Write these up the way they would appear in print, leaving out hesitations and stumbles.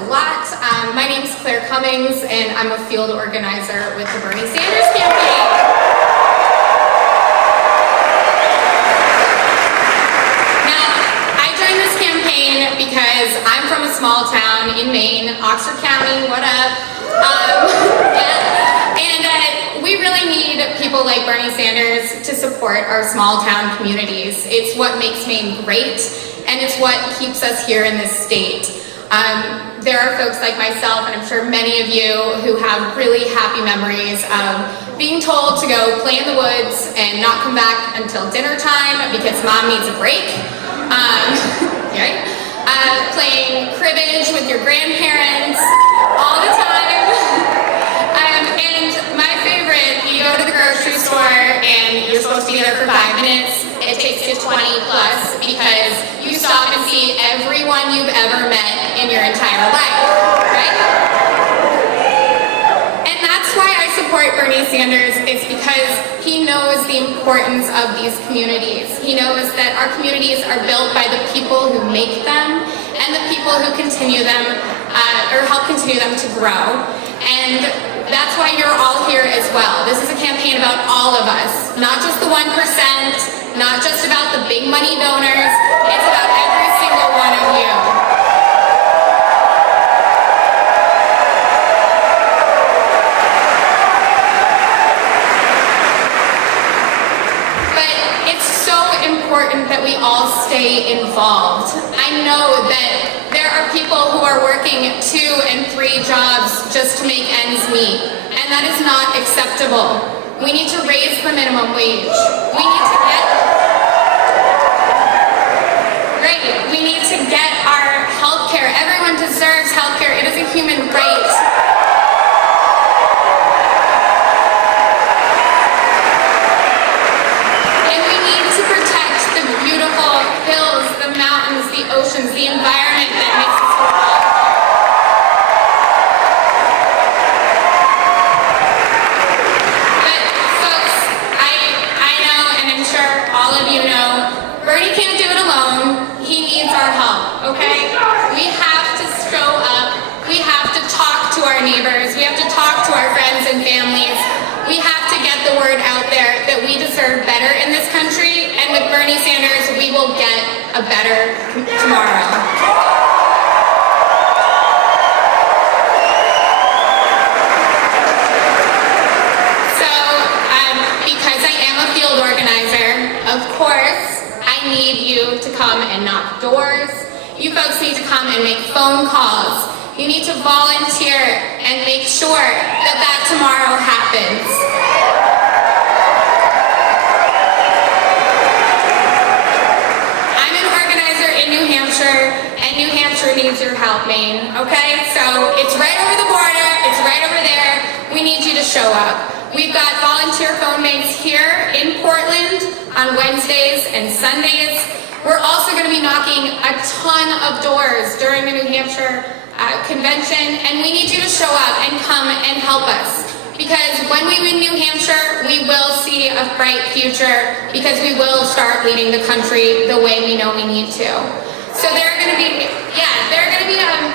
a lot. My name's Claire Cummings, and I'm a field organizer with the Bernie Sanders campaign. Now, I joined this campaign because I'm from a small town in Maine, Oxford County, what up? And we really need people like Bernie Sanders to support our small town communities. It's what makes Maine great, and it's what keeps us here in this state. There are folks like myself, and I'm sure many of you, who have really happy memories of being told to go play in the woods and not come back until dinner time because mom needs a break. Right? Playing cribbage with your grandparents all the time. And my favorite, you go to the grocery store and you're supposed to be there for 5 minutes. It takes you 20 plus because you stop and see everyone you've ever met in your entire life, right? And that's why I support Bernie Sanders. It's because he knows the importance of these communities. He knows that our communities are built by the people who make them and the people who continue them, or help continue them to grow. And that's why you're all here as well. This is a campaign about all of us, not just the 1%, not just about the big money donors. It's about every single one of you. But it's so important that we all stay involved. I know that there are people who are working 2 and 3 jobs just to make ends meet, and that is not acceptable. We need to raise the minimum wage. We need to get our health care. Everyone deserves health care. It is a human right. And we need to protect the beautiful hills, the mountains, the oceans, the environment that makes us alive. But folks, I know, and I'm sure all of you know, Bernie can't do it alone. He needs our help, okay? We have to show up. We have to talk to our neighbors. We have to talk to our friends and families. We have to get the word out there that we deserve better in this country, and with Bernie Sanders, we will get a better tomorrow. So, because I am a field organizer, of course, I need you to come and knock doors. You folks need to come and make phone calls. You need to volunteer and make sure that that tomorrow happens. I'm an organizer in New Hampshire, and New Hampshire needs your help, Maine, okay? So it's right over the border, it's right over there. We need you to show up. We've got volunteer phone banks here in Portland on Wednesdays and Sundays. We're also going to be knocking a ton of doors during the New Hampshire convention, and we need you to show up and come and help us. Because when we win New Hampshire, we will see a bright future, because we will start leading the country the way we know we need to. So there are going to be,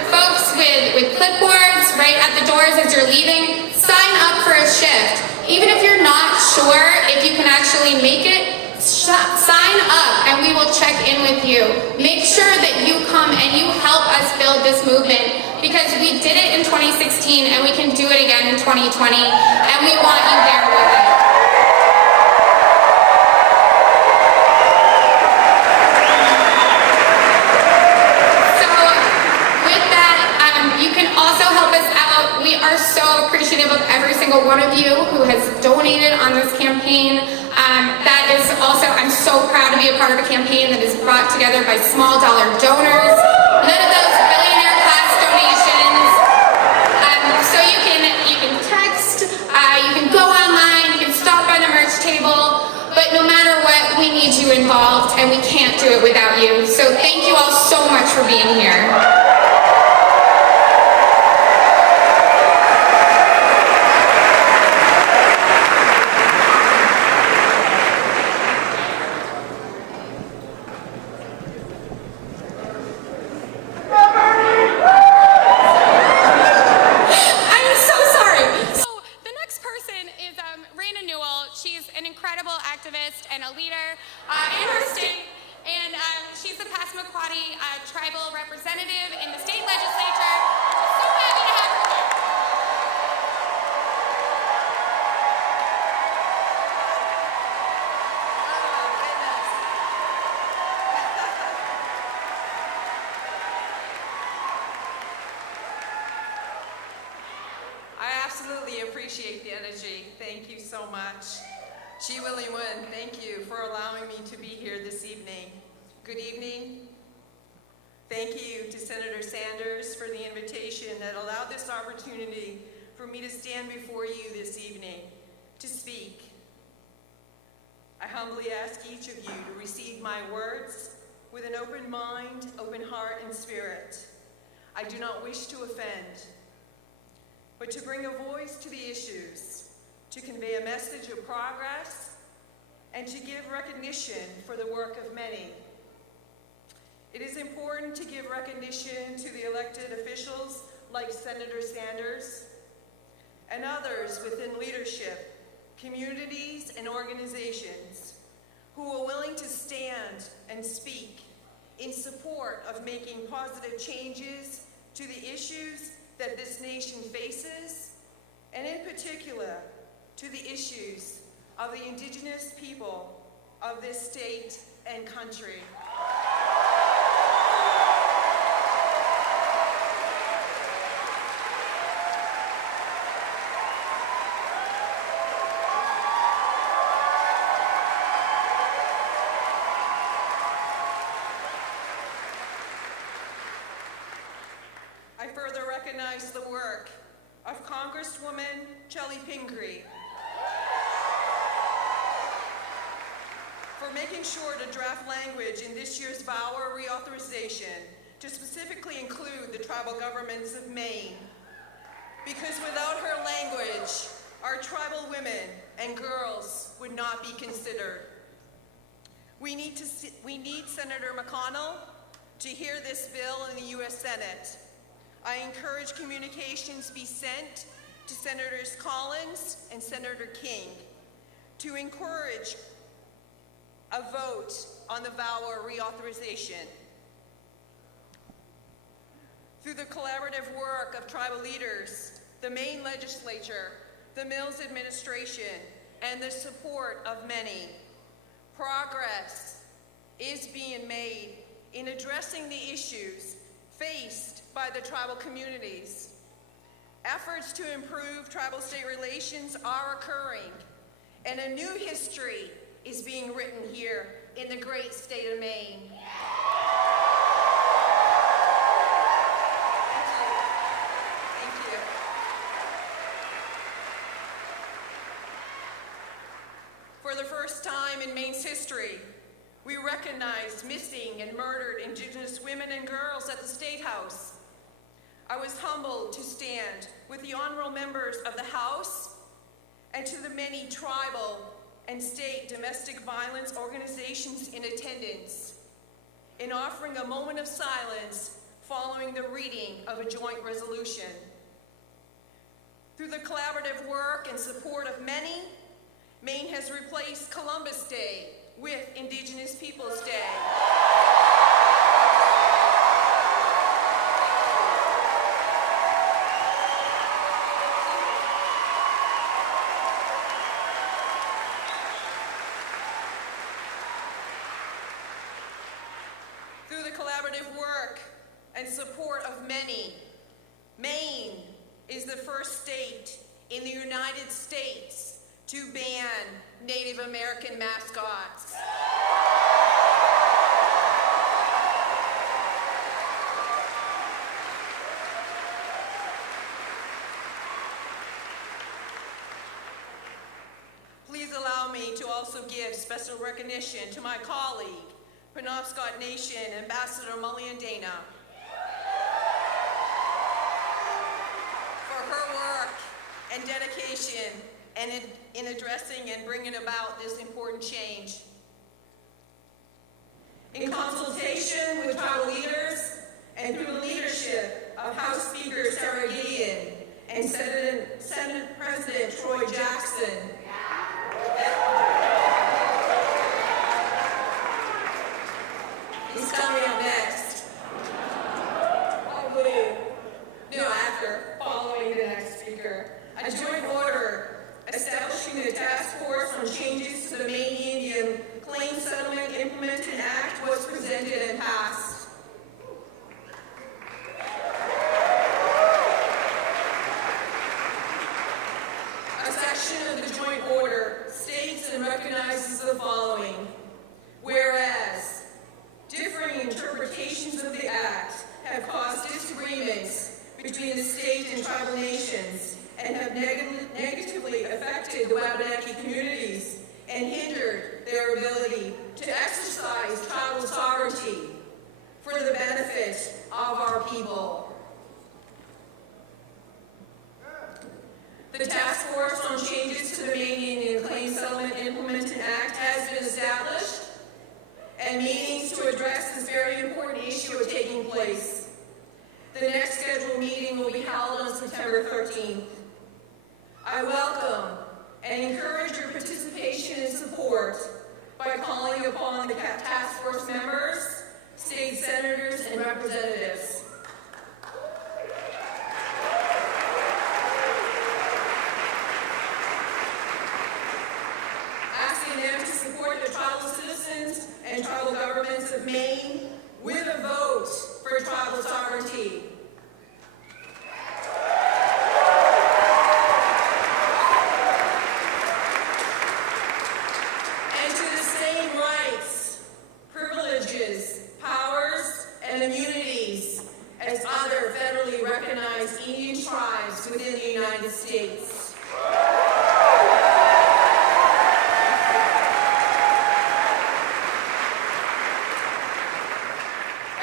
folks with clipboards right at the doors as you're leaving. Sign up for a shift. Even if you're not sure if you can actually make it, sign up and we will check in with you. Make sure that you come and you help us build this movement, because we did it in 2016 and we can do it again in 2020, and we want you there with us. So with that, you can also help us out. We are so appreciative of every single one of you who has donated on this campaign. That is also, I'm so proud to be a part of a campaign that is brought together by small dollar donors. None of those billionaire class donations. So you can text, you can go online, you can stop by the merch table, but no matter what, we need you involved, and we can't do it without you. So thank you all so much for being here. incredible activist and a leader in her state. And she's the Passamaquoddy tribal representative in the state legislature. So happy to have her here. I absolutely appreciate the energy. Thank you so much. Chiwiliwin, thank you for allowing me to be here this evening. Good evening. Thank you to Senator Sanders for the invitation that allowed this opportunity for me to stand before you this evening to speak. I humbly ask each of you to receive my words with an open mind, open heart, and spirit. I do not wish to offend, but to bring a voice to the issues, to convey a message of progress, and to give recognition for the work of many. It is important to give recognition to the elected officials like Senator Sanders and others within leadership, communities, and organizations who are willing to stand and speak in support of making positive changes to the issues that this nation faces, and in particular, to the issues of the Indigenous people of this state and country. I further recognize the work of Congresswoman Chelly Pingree for making sure to draft language in this year's VAWA reauthorization to specifically include the tribal governments of Maine. Because without her language, our tribal women and girls would not be considered. We need Senator McConnell to hear this bill in the U.S. Senate. I encourage communications be sent to Senators Collins and Senator King to encourage a vote on the VAWA reauthorization. Through the collaborative work of tribal leaders, the Maine legislature, the Mills administration, and the support of many, progress is being made in addressing the issues faced by the tribal communities. Efforts to improve tribal-state relations are occurring, and a new history is being written here in the great state of Maine. Thank you. For the first time in Maine's history, we recognized missing and murdered Indigenous women and girls at the State House. I was humbled to stand with the honorable members of the House and to the many tribal and state domestic violence organizations in attendance in offering a moment of silence following the reading of a joint resolution. Through the collaborative work and support of many, Maine has replaced Columbus Day with Indigenous Peoples Day. Through the collaborative work and support of many, Maine is the first state in the United States to ban Native American mascots. Please allow me to also give special recognition to my colleague, Penobscot Nation Ambassador Mulliandana, for her work and dedication and in addressing and bringing about this important change. In consultation with tribal leaders and through the leadership of House Speaker Sarah Gideon and Senate President Troy Jackson, between the state and tribal nations and have negatively affected the Wabanaki communities and hindered their ability to exercise tribal sovereignty for the benefit of our people. The Task Force on Changes to the Maine Indian Claim Settlement Implementing Act has been established, and meetings to address this very important issue are taking place. The next scheduled meeting will be held on September 13th. I welcome and encourage your participation and support by calling upon the task force members, state senators, and representatives. Asking them to support the tribal citizens and tribal governments of Maine with a vote for tribal sovereignty. Within the United States.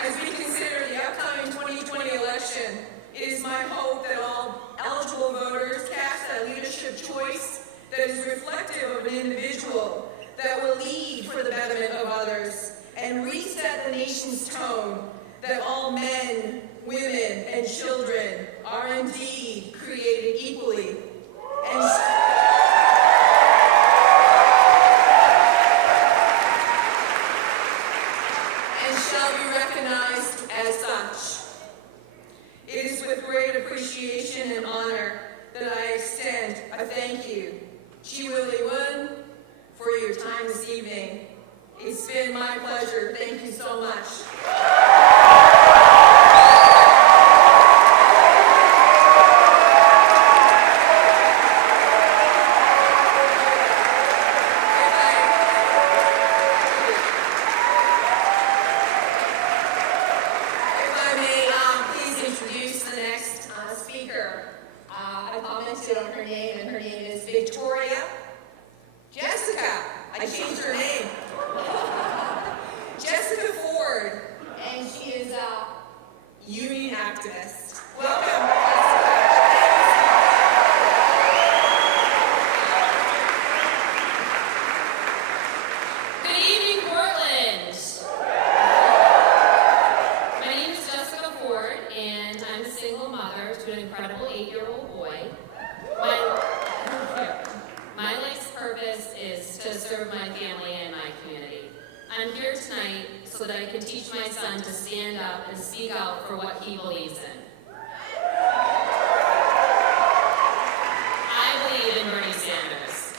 As we consider the upcoming 2020 election, it is my hope that all eligible voters cast that leadership choice that is reflective of an individual that will lead for the betterment of others and reset the nation's tone that all men, women, and children are indeed created equally and shall be recognized as such. It is with great appreciation and honor that I extend a thank you, Chi Willie Woon, for your time this evening. It's been my pleasure. Thank you so much. I'm here tonight so that I can teach my son to stand up and speak out for what he believes in. I believe in Bernie Sanders.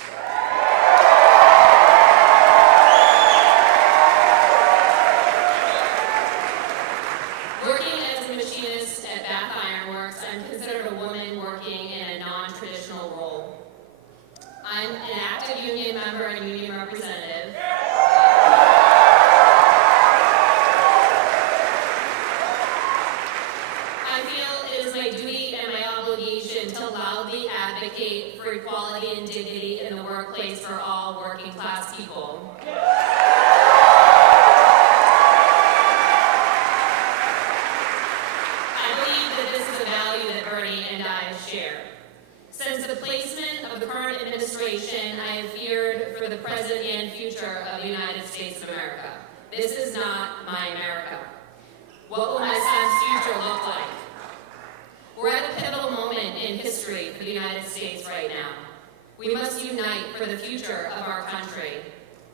Working as a machinist at Bath Iron Works, I'm considered a woman working in a non-traditional role. I'm an active union member and union representative. Advocate for equality and dignity in the workplace for all working class people. I believe that this is a value that Bernie and I share. Since the placement of the current administration, I have feared for the present and future of the United States of America. This is not my America. What will my son's future look like? We're at a pivotal moment in history for the United States right now. We must unite for the future of our country.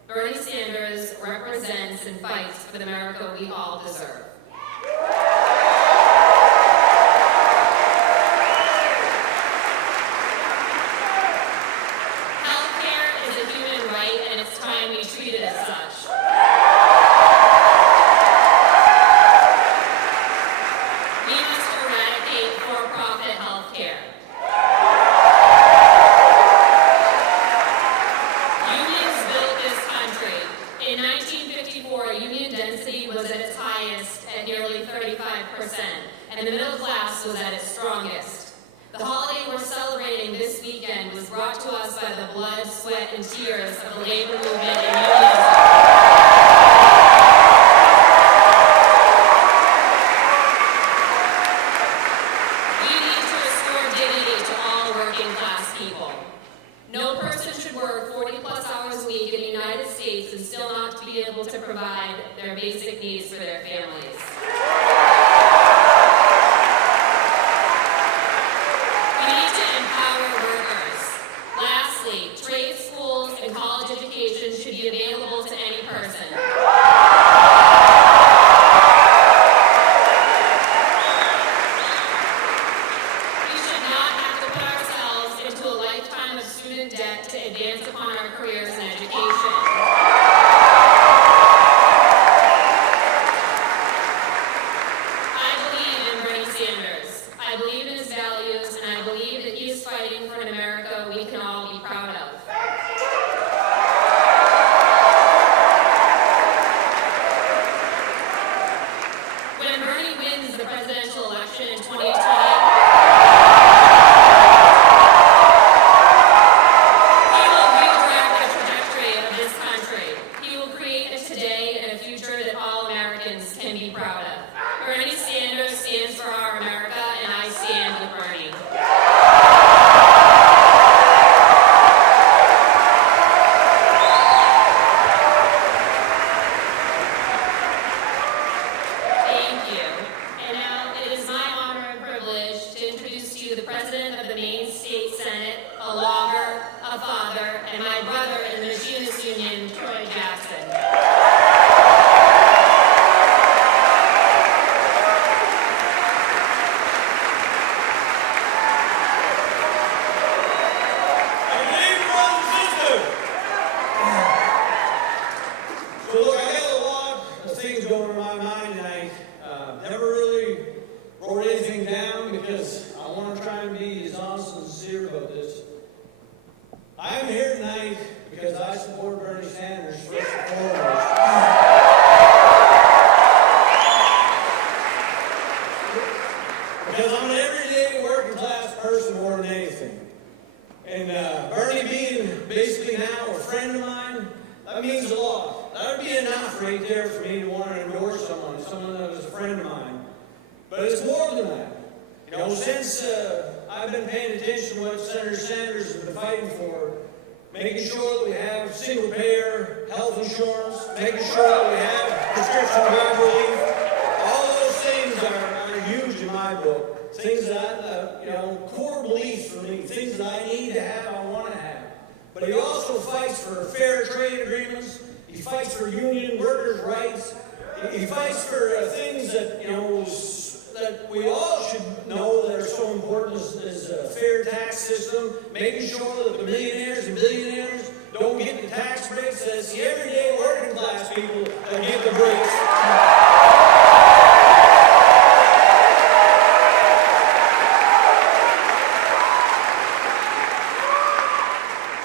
Bernie Sanders represents and fights for the America we all deserve. Healthcare is a human right, and it's time we treat it as such. We must eradicate for-profit healthcare. Unions built this country. In 1954, union density was at its highest at nearly 35%, and and the middle class was at its strongest. The holiday we're celebrating this weekend was brought to us by the blood, sweat, and tears of the labor movement and unionism. We need to restore dignity to all working class people. No person should work 40-plus hours a week in the United States and still not be able to provide their basic needs for their families. We need to empower workers. Lastly, trade schools and college education should be available to any person. We should not have to put ourselves into a lifetime of student debt to advance upon our careers in education. I believe in Bernie Sanders. I believe in his values, and I believe that he is fighting for an America we can all be proud of. When Bernie wins the presidential election in 2020, he will redirect the trajectory of this country. He will create a today and a future that all Americans can be proud of. Bernie Sanders stands for our America, and I stand with Bernie. Thank you. And now it is my honor and privilege to introduce to you the President of the Maine State Senate, a logger, a father, and my brother in the Machinist Union, Troy Jackson. So look, I got a lot of things going in my mind tonight. Never really wrote anything down because I want to try and be as honest and sincere about this. I am here tonight because I support Bernie Sanders first and foremost. Because I'm an everyday working class person more than anything. And Bernie being basically now a friend of mine, that means a lot. That would be enough right there for me to want to endorse someone that was a friend of mine. But it's more than that. You know, since I've been paying attention to what Senator Sanders has been fighting for, making sure that we have single-payer health insurance, making sure that we have prescription drug relief, all those things are huge in my book. Things that, core beliefs for me, things that I need to have, I want to have. But he also fights for fair trade agreements. He fights for union workers' rights. He fights for things that, that we all should know that are so important as a fair tax system, making sure that the millionaires and billionaires don't get the tax breaks. That it's the everyday working class people that get the breaks.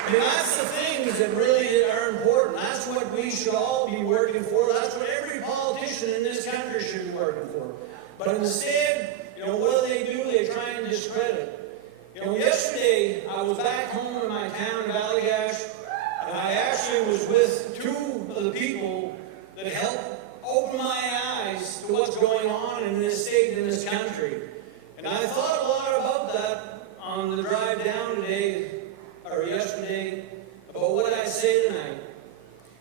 And that's the things that really are important. That's what we should all be working for. That's what every politician in this country should be working for. But instead, what do? They try and discredit. Yesterday I was back home in my town of Allagash, and I actually was with two of the people that helped open my eyes to what's going on in this state and in this country. And I thought a lot about that on the drive down yesterday, about what I say tonight.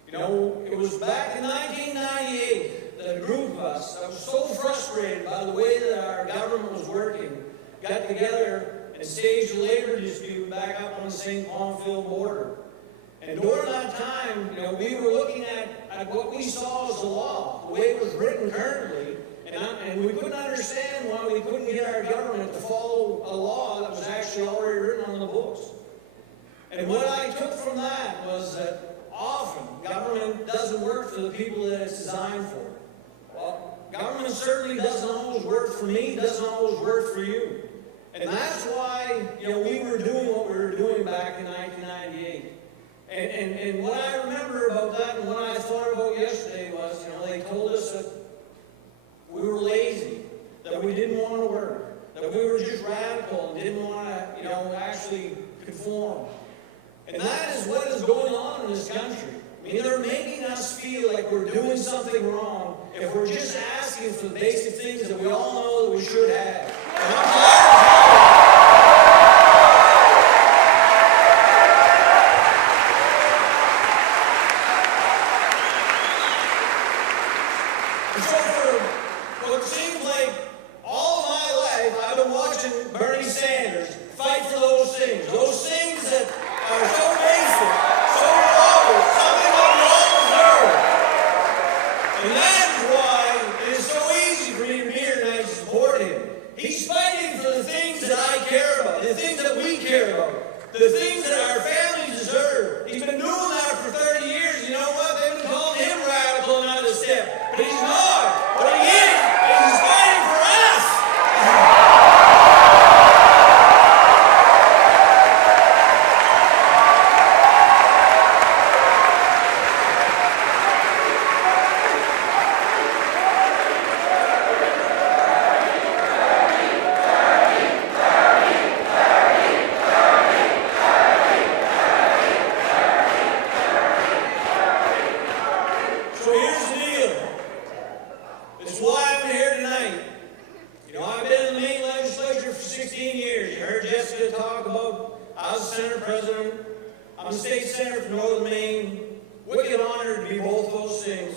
It was back in 1998 that a group of us that was so frustrated by the way that our government was working got together and staged a labor dispute back up on the St. Paul-Phil border. And during that time, we were looking at what we saw as the law, the way it was written currently, and we couldn't understand why we couldn't get our government to follow a law that was actually already written on the books. And what I took from that was that often government doesn't work for the people that it's designed for. Well, government certainly doesn't always work for me, doesn't always work for you. And that's why, we were doing what we were doing back in 1998. And what I remember about that and what I thought about yesterday was, they told us that we were lazy, that we didn't want to that we were just radical and didn't want to, actually conform. And that is what is going on in this country. I mean, they're making us feel like we're doing something wrong if we're just asking for the basic things that we all know that we should have. And I'm tired And so for what seems like all of my life, I've been watching Bernie Sanders fight for those things that are so basic, so low, something that we all deserve. And that is why it is so easy for me to be here tonight to support him. He's fighting for the things that I care about, the things that we care about, the things that our families deserve. He's been doing that for 30 years. You know what? They've been calling him radical and out of step. But he's not. What he is he's fighting for us. So here's the deal. It's why I'm here tonight. I've been in the Maine legislature for 16 years. You heard Jessica talk about I was the Senate president. I'm the state senator from Northern Maine. Wicked honored to be both those things.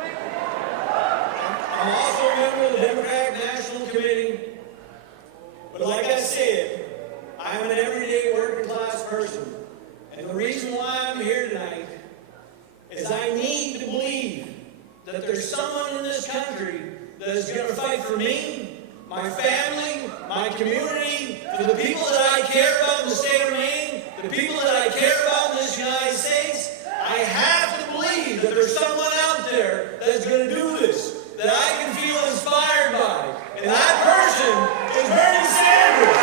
I'm also a member of the Democratic National Committee. But like I said, I'm an everyday working class person. And the reason why I'm here tonight is I need to believe that there's someone in this country that is going to fight for me, my family, my community, for the people that I care about in the state of Maine, the people that I care about in this United States. I have to believe that there's someone out there that is going to do this, that I can feel inspired by. And that person is Bernie Sanders.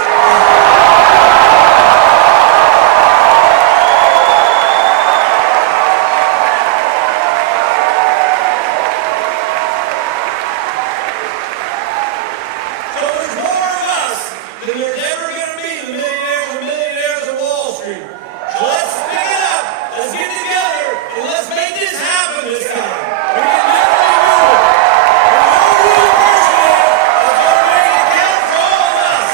So there's more of us than there's ever going to be the millionaires of Wall Street. So let's pick it up, let's get together, and let's make this happen this time. We can definitely do it. We know who the person is that's going to make it count for all of us.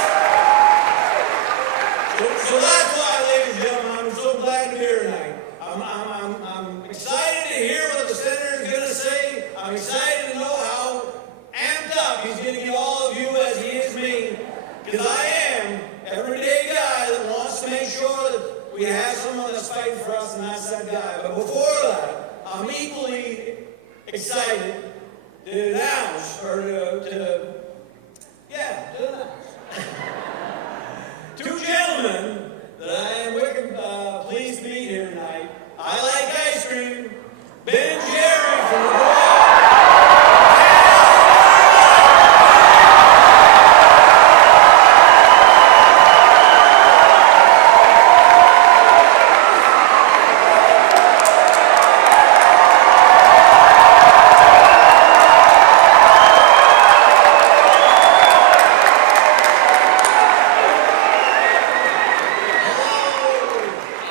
So that's why, ladies and gentlemen, I'm so glad to be here tonight. I'm excited to hear what the senator is going to say. I'm excited to know how amped up he's going to get all of you as he is me. Because I am an everyday guy that wants to make sure that we have someone that's fighting for us, and that's that guy. But before that, I'm equally excited to announce, or to announce. Two gentlemen that I am wicked pleased to meet here tonight. I like ice cream. Ben and Jerry from the Broad.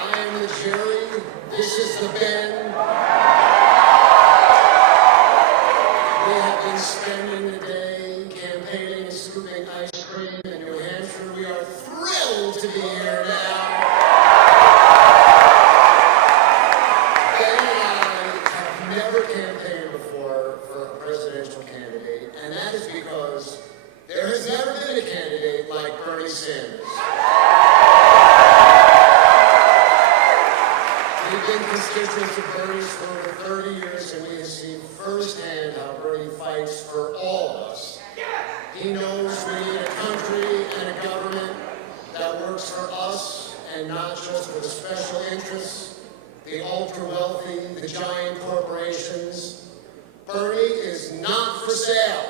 I am the Jerry. This is the Ben. We have been spending the day campaigning and scooping ice cream in New Hampshire. We are thrilled to be here now. Ben and I have never campaigned before for a presidential candidate, and that is because there has never been a candidate like Bernie Sanders. We've been constituents of Bernie's for over 30 years, and we have seen firsthand how Bernie fights for all of us. He knows we need a country and a government that works for us and not just for the special interests, the ultra-wealthy, the giant corporations. Bernie is not for sale.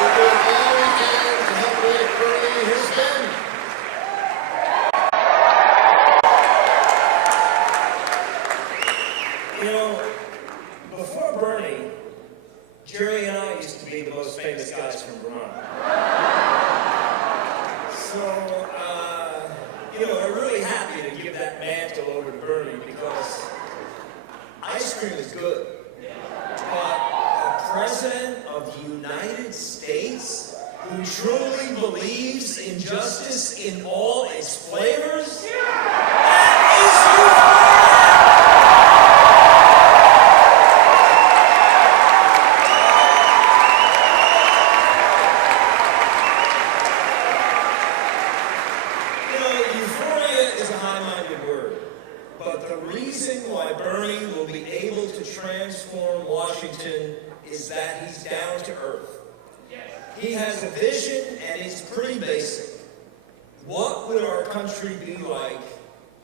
We're doing all we can to help make Bernie his Ben. Before Bernie, Jerry and I used to cream is good. But a president of the United States who truly believes in justice in all its flavors? That is euphoria is a high-minded word. But the reason why Bernie will be able to transform Washington is that he's down to earth. He has a vision, and it's pretty basic. What would our country be like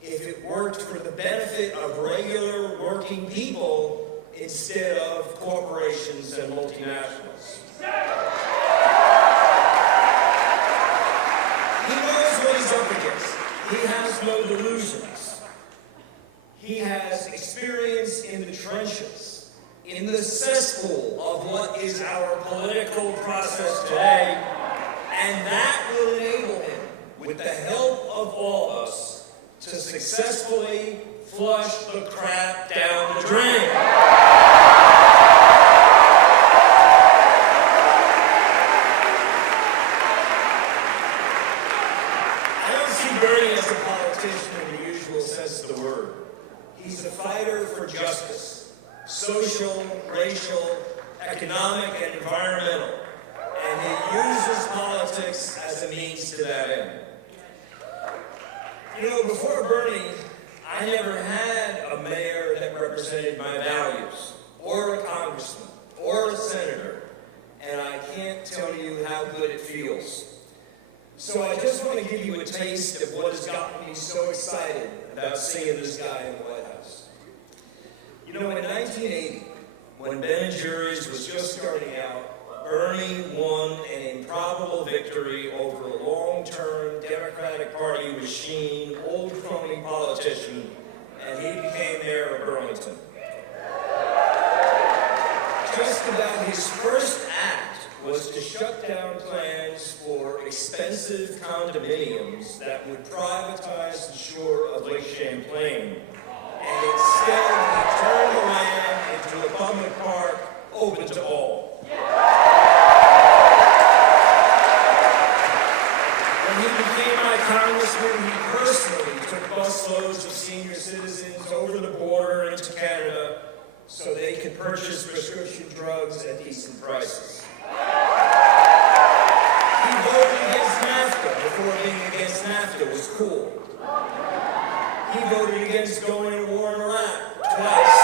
if it worked for the benefit of regular working people instead of corporations and multinationals? He knows what he's up against. He has no delusions. He has experience in the trenches, in the cesspool of what is our political process today, and that will enable him, with the help of all of us, to successfully flush the crap down the drain. I don't see Bernie as a politician in the usual sense of the word. He's a fighter for justice, social, racial, economic, and environmental, and he uses politics as a means to that end. You know, before Bernie, I never had a mayor that represented my values, or a congressman, or a senator, and I can't tell you how good it feels. So I just want to give you a taste of what has gotten me so excited about seeing this guy in the White House. You know, in 1980, when Ben & Jerry's was just starting out, Bernie won an improbable victory over a long-term Democratic Party machine, old crony politician, and he became mayor of Burlington. Just about his first act was to shut down plans for expensive condominiums that would privatize the shore of Lake Champlain. And instead, he turned the land into a public park open to all. When he became my congressman, he personally took busloads of senior citizens over the border into Canada so they could purchase prescription drugs at decent prices. He voted against NAFTA before being against NAFTA was cool. He voted against going to war in Iraq twice.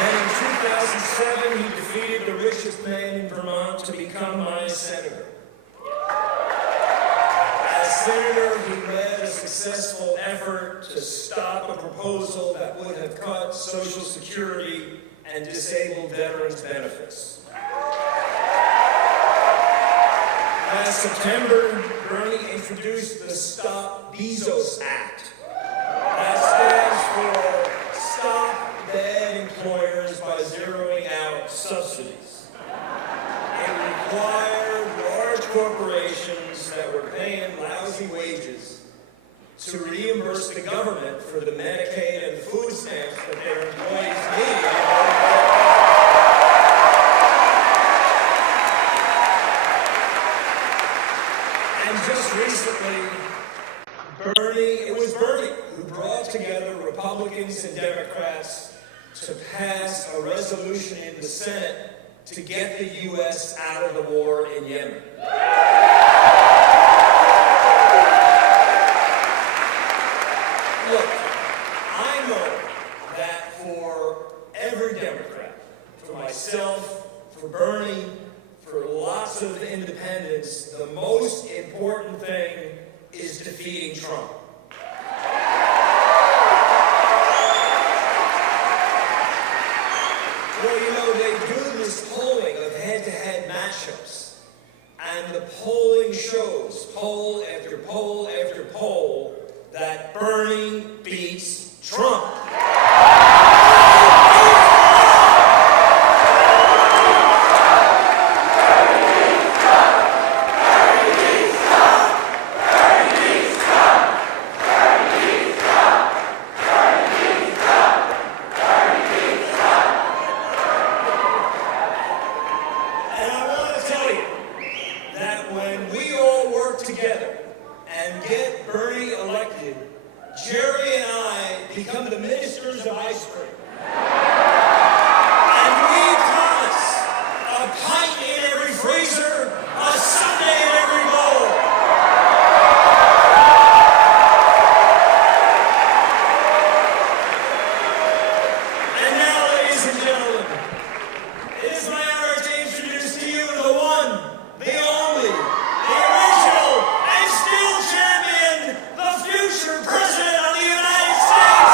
Then in 2007, he defeated the richest man in Vermont to become my senator. As senator, he led a successful effort to stop a proposal that would have cut Social Security and disabled veterans' benefits. Last September, Bernie introduced the Stop Bezos Act. That stands for Stop Bad Employers by Zeroing Out Subsidies. It required large corporations that were paying lousy wages to reimburse the government for the Medicaid and food stamps that their employees need. And just recently, it was Bernie who brought together Republicans and Democrats to pass a resolution in the Senate to get the U.S. out of the war in Yemen. Look, I know that for every Democrat, for myself, for Bernie, for lots of independents, the most important thing is defeating Trump. Well, you know, they do this polling of head-to-head matchups, and the polling shows, poll after poll after poll, that Bernie beats Trump. and get Bernie elected, Jerry and I become the ministers of ice cream. And we promise a pint in every freezer, a sundae in every bowl. And now, ladies and gentlemen, it is my honor to introduce to you the one, the only, the original, and still champion, the future president of the United States.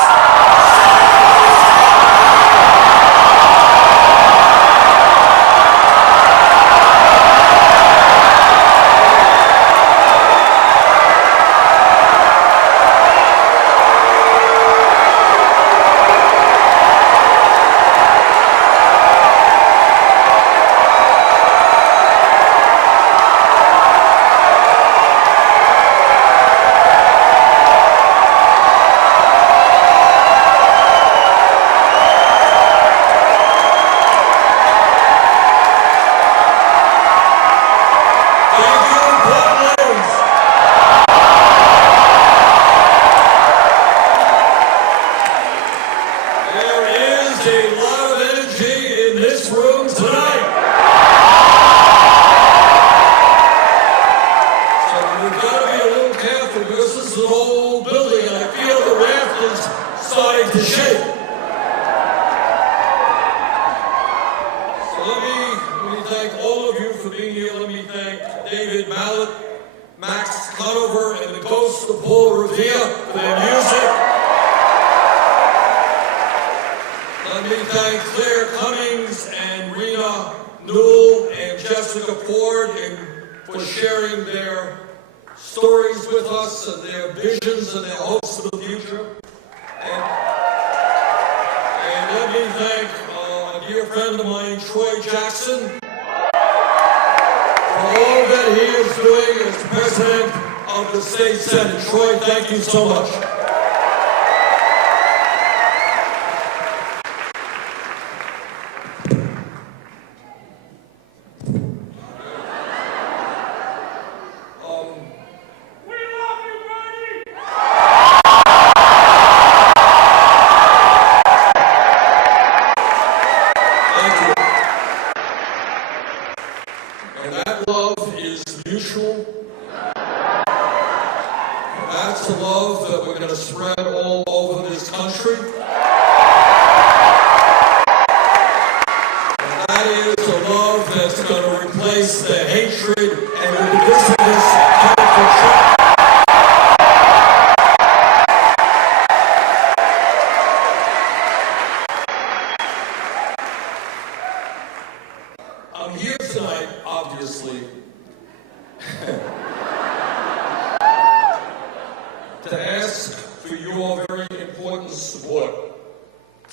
Thank you so much.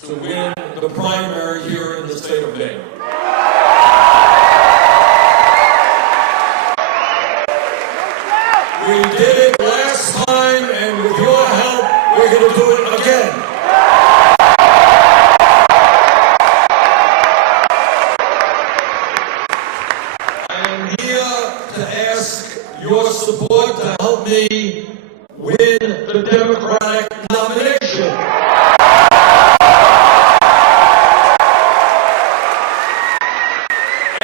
To win the primary here in the state of Maine. We did it last time, and with your help, we're going to do it again. I am here to ask your support to help me win the Democratic nomination.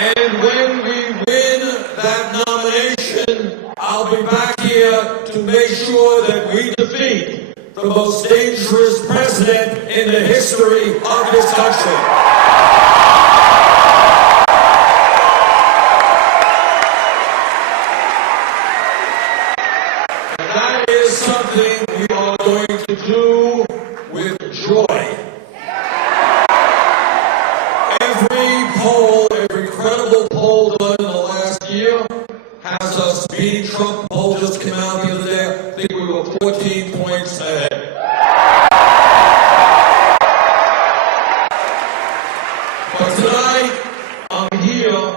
And when we win that nomination, I'll be back here to make sure that we defeat the most dangerous president in the history of this country. And that is something we are going to do with joy. Every credible poll done in the last year has us beating Trump. The poll just came out the other day. I think we were 14 points ahead. But tonight, I'm here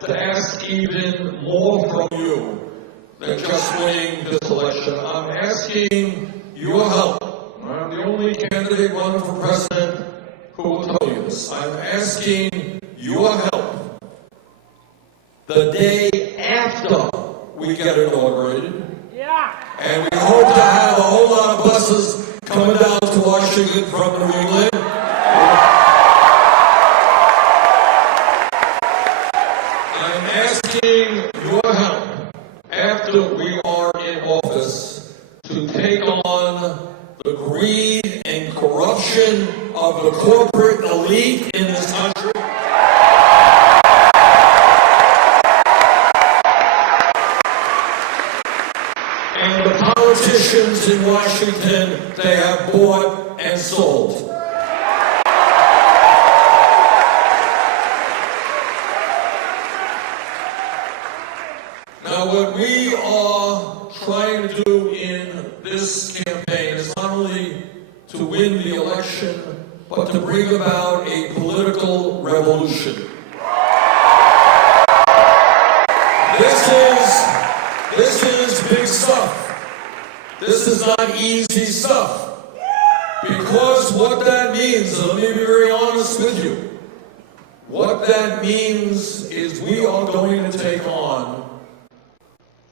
to ask even more from you than just winning this election. I'm asking your help. I'm the only candidate running for president who will tell you this. I'm asking your help the day after we get inaugurated. Yeah. And we hope to have a whole lot of buses coming down to Washington from New England. I'm asking your help after we are in office to take on the greed and corruption of the corporate elite in this country. And the politicians in Washington, they have bought and sold. Now, what we are trying to do in this campaign is not only to win the election, but to bring about a political revolution. This is big stuff. This is not easy stuff. Because what that means, and let me be very honest with you, what that means is we are going to take on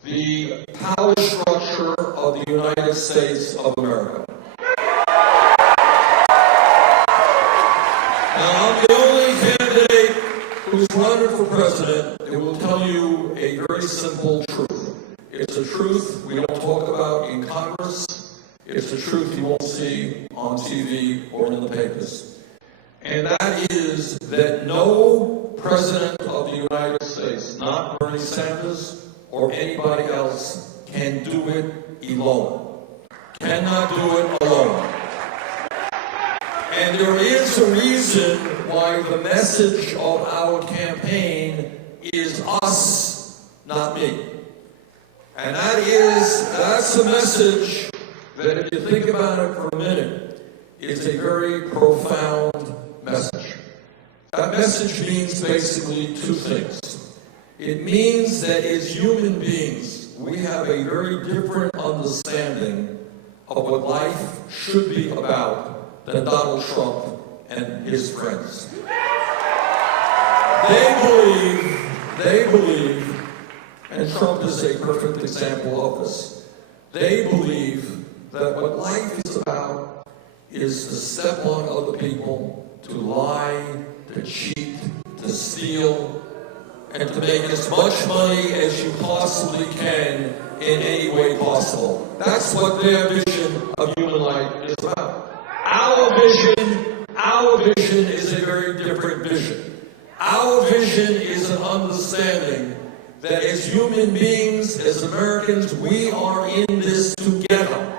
the power structure of the United States of America. Now, I'm the only candidate who's running for president that will tell you a very simple truth. It's a truth we don't talk about in Congress. It's a truth you won't see on TV or in the papers. And that is that no president of the United States, not Bernie Sanders or anybody else, can do it alone. Cannot do it alone. And there is a reason why the message of our campaign is us, not me. And that's a message that, if you think about it for a minute, is a very profound message. That message means basically two things. It means that as human beings, we have a very different understanding of what life should be about than Donald Trump and his friends. They believe, and Trump is a perfect example of this, they believe that what life is about is to step on other people, to lie, to cheat, to steal, and to make as much money as you possibly can in any way possible. That's what their vision of human life is about. Our vision is a very different vision. Our vision is an understanding that as human beings, as Americans, we are in this together.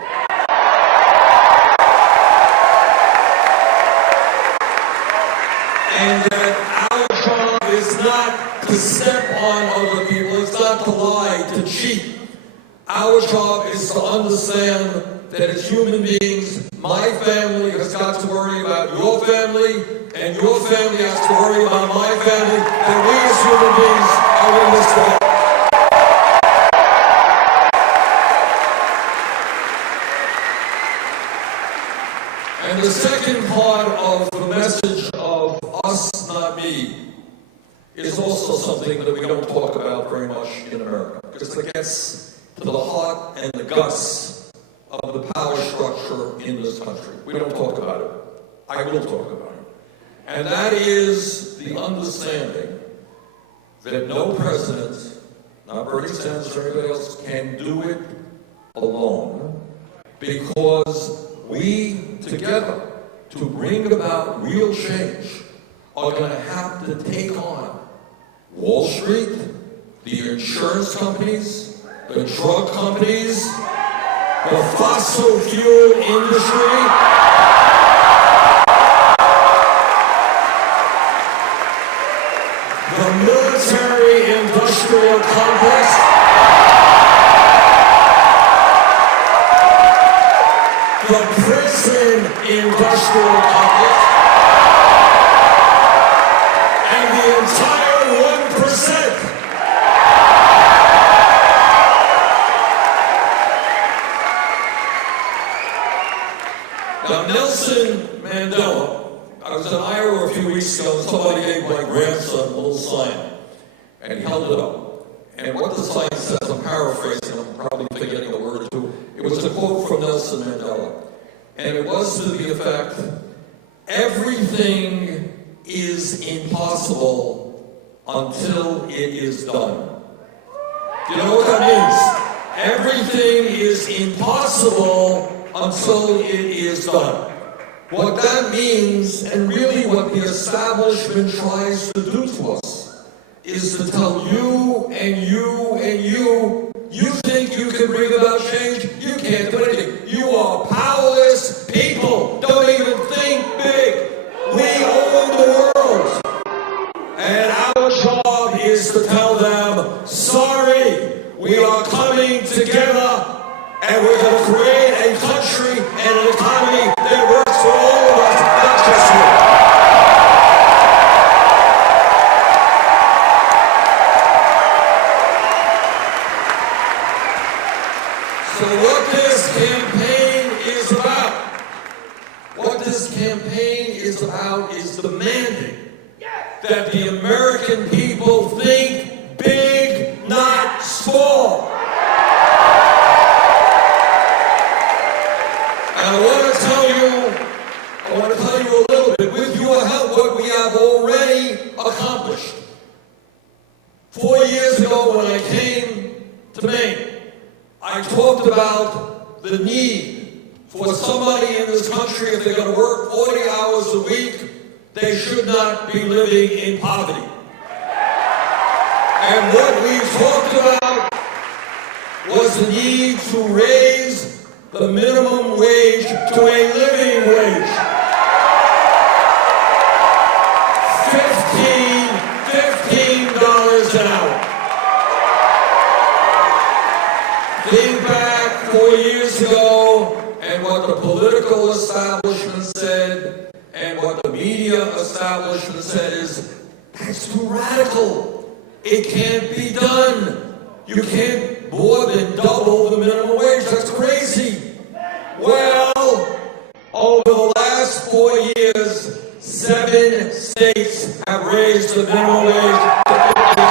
And that our job is not to step on other people, it's not to lie, to cheat. Our job is to understand that as human beings, my family has got to worry about your family, and your family has to worry about my family, and we as human beings are in this together. And the second part of the message of us, not me, is also something that we don't talk about very much in America, because it gets to the heart and the guts of the power structure in this country. We don't talk about it. I will talk about it. And that is the understanding that no president, not Bernie Sanders or anybody else, can do it alone, because we together, to bring about real change, are going to have to take on Wall Street, the insurance companies, the drug companies, the fossil fuel industry, the military-industrial complex, the prison-industrial complex, and the entire 1%. Now, Nelson Mandela, I was in Iowa a few weeks ago, and somebody gave my grandson a little sign, and he held it up. And what the sign says, I'm paraphrasing, I'm probably forgetting a word or two. Nelson Mandela. And it was to the effect, everything is impossible until it is done. Do you know what that means? Everything is impossible until it is done. What that means, and really what the establishment tries to do to us, is to tell you and you and you think you can bring about change? You can't do anything. You are powerless people. Don't even think big. We own the world. And our job is to tell them, sorry, we are coming together and we're going to create a country and an economy that works for all of us, not just you. So what this campaign is about is demanding that the American people think big, not small. And I want to tell you a little bit, with your help, what we have already accomplished. 4 years ago when I came to Maine, I talked about the need for somebody in this country, if they're going to work 40 hours a week, they should not be living in poverty. And what we talked about was the need to raise the minimum wage to a living wage. $15 an hour. Think back 4 years ago and what the political establishment said and what the media establishment said is, that's too radical. It can't be done. You can't more than double the minimum wage. That's crazy. Well, over the last 4 years, 7 states have raised the minimum wage to $15.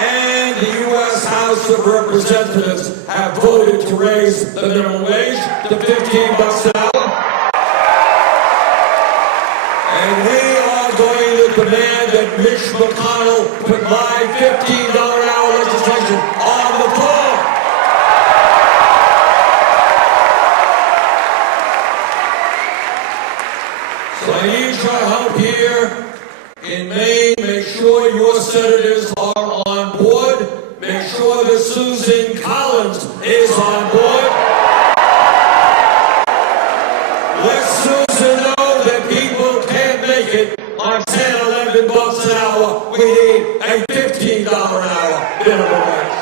And the U.S. House of Representatives have voted to raise the minimum wage to $15 an hour. And we are going to demand that Mitch McConnell put my $15 an hour legislation on the floor. So I need your help here in Maine. Make sure your senators are on board. Make sure that Susan Collins is on board. Let Susan know that people can't make it on $10, $11 an hour. We need a $15 an hour minimum wage.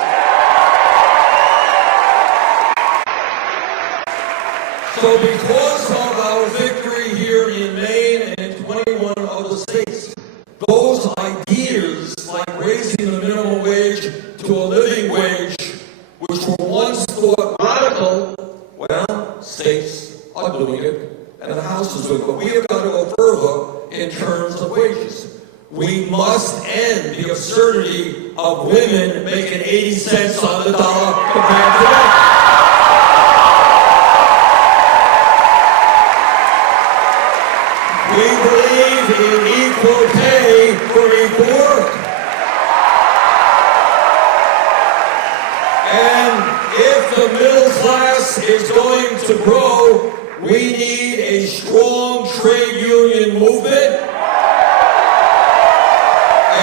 So because of our victory here in Maine and in 21 other states, those ideas like raising the minimum wage to a living wage, which were once thought radical, well, states are doing it and the House is doing it. But we have got to go further in terms of wages. We must end the absurdity of women making 80 cents on the dollar compared to men. We believe in equal pay for equal work. And if the middle class is going to grow, we need a strong trade union movement.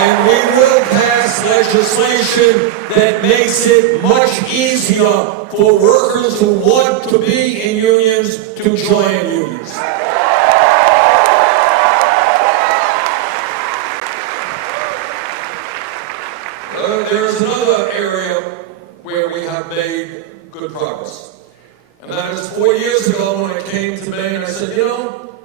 And we will pass legislation that makes it much easier for workers who want to be in unions to join unions. There's another area where we have made good progress. And that is 4 years ago when I came to Maine, I said, you know,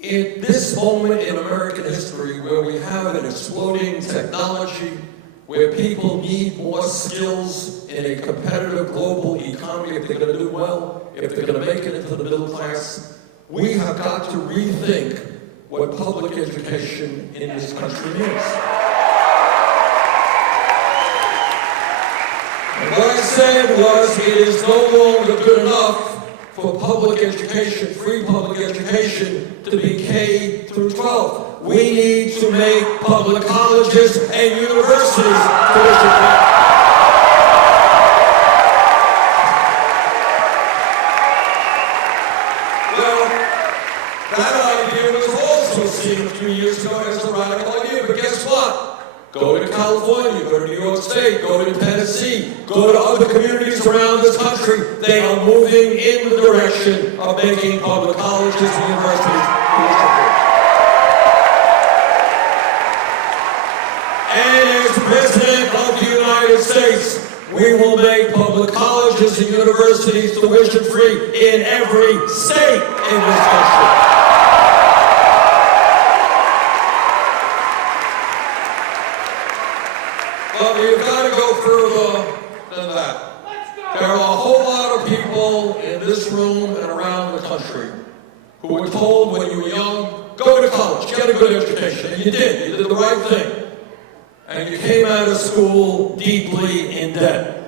in this moment in American history where we have an exploding technology, where people need more skills in a competitive global economy if they're going to do well, if they're going to make it into the middle class, we have got to rethink what public education in this country means. said was it is no longer good enough for public education, free public education, to be K through 12. We need to make public colleges and universities tuition-free. Well, that idea was also seen a few years ago as a radical idea, but guess what? Go to California, go to New York State, go to Tennessee, go to other communities around this country. They are moving in the direction of making public colleges and universities tuition-free. And as President of the United States, we will make public colleges and universities tuition-free in every state in this country. But we've got to go further than that. There are a whole lot of people in this room and around the country who were told when you were young, go to college, get a good education. And you did. You did the right thing. And you came out of school deeply in debt.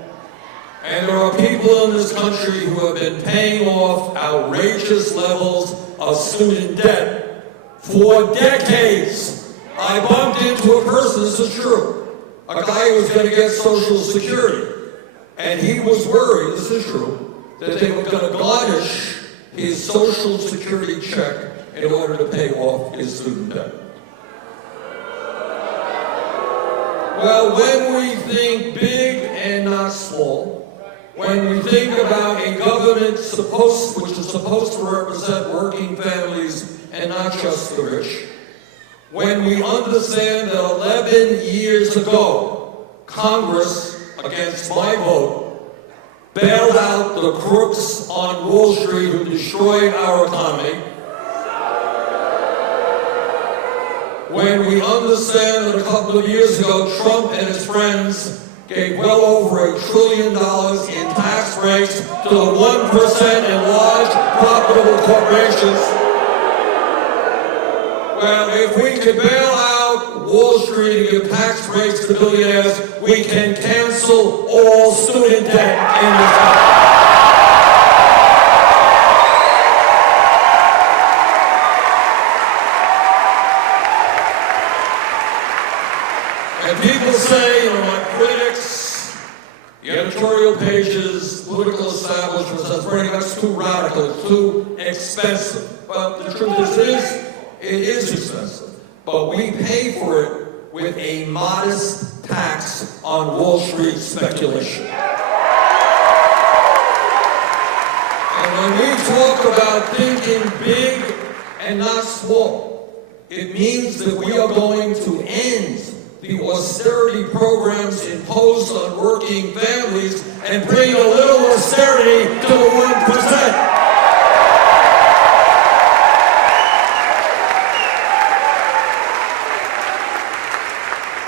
And there are people in this country who have been paying off outrageous levels of student debt for decades. I bumped into a person, this is true, a guy who was going to get Social Security. And he was worried, this is true, that they were going to garnish his Social Security check in order to pay off his student debt. Well, when we think big and not small, when we think about a government which is supposed to represent working families and not just the rich, when we understand that 11 years ago, Congress, against my vote, bailed out the crooks on Wall Street who destroyed our economy, when we understand that a couple of years ago, Trump and his friends gave well over $1 trillion in tax breaks to the 1% in large, profitable corporations. Well, if we can bail out Wall Street and give tax breaks to billionaires, we can cancel all student debt in this country. And people say, my critics, the editorial pages, political establishment says, Bernie, that's too radical, it's too expensive. Well, the truth is, it is expensive. But we pay for it with a modest tax on Wall Street speculation. And when we talk about thinking big and not small, it means that we are going to end the austerity programs imposed on working families and bring a little austerity to the 1%.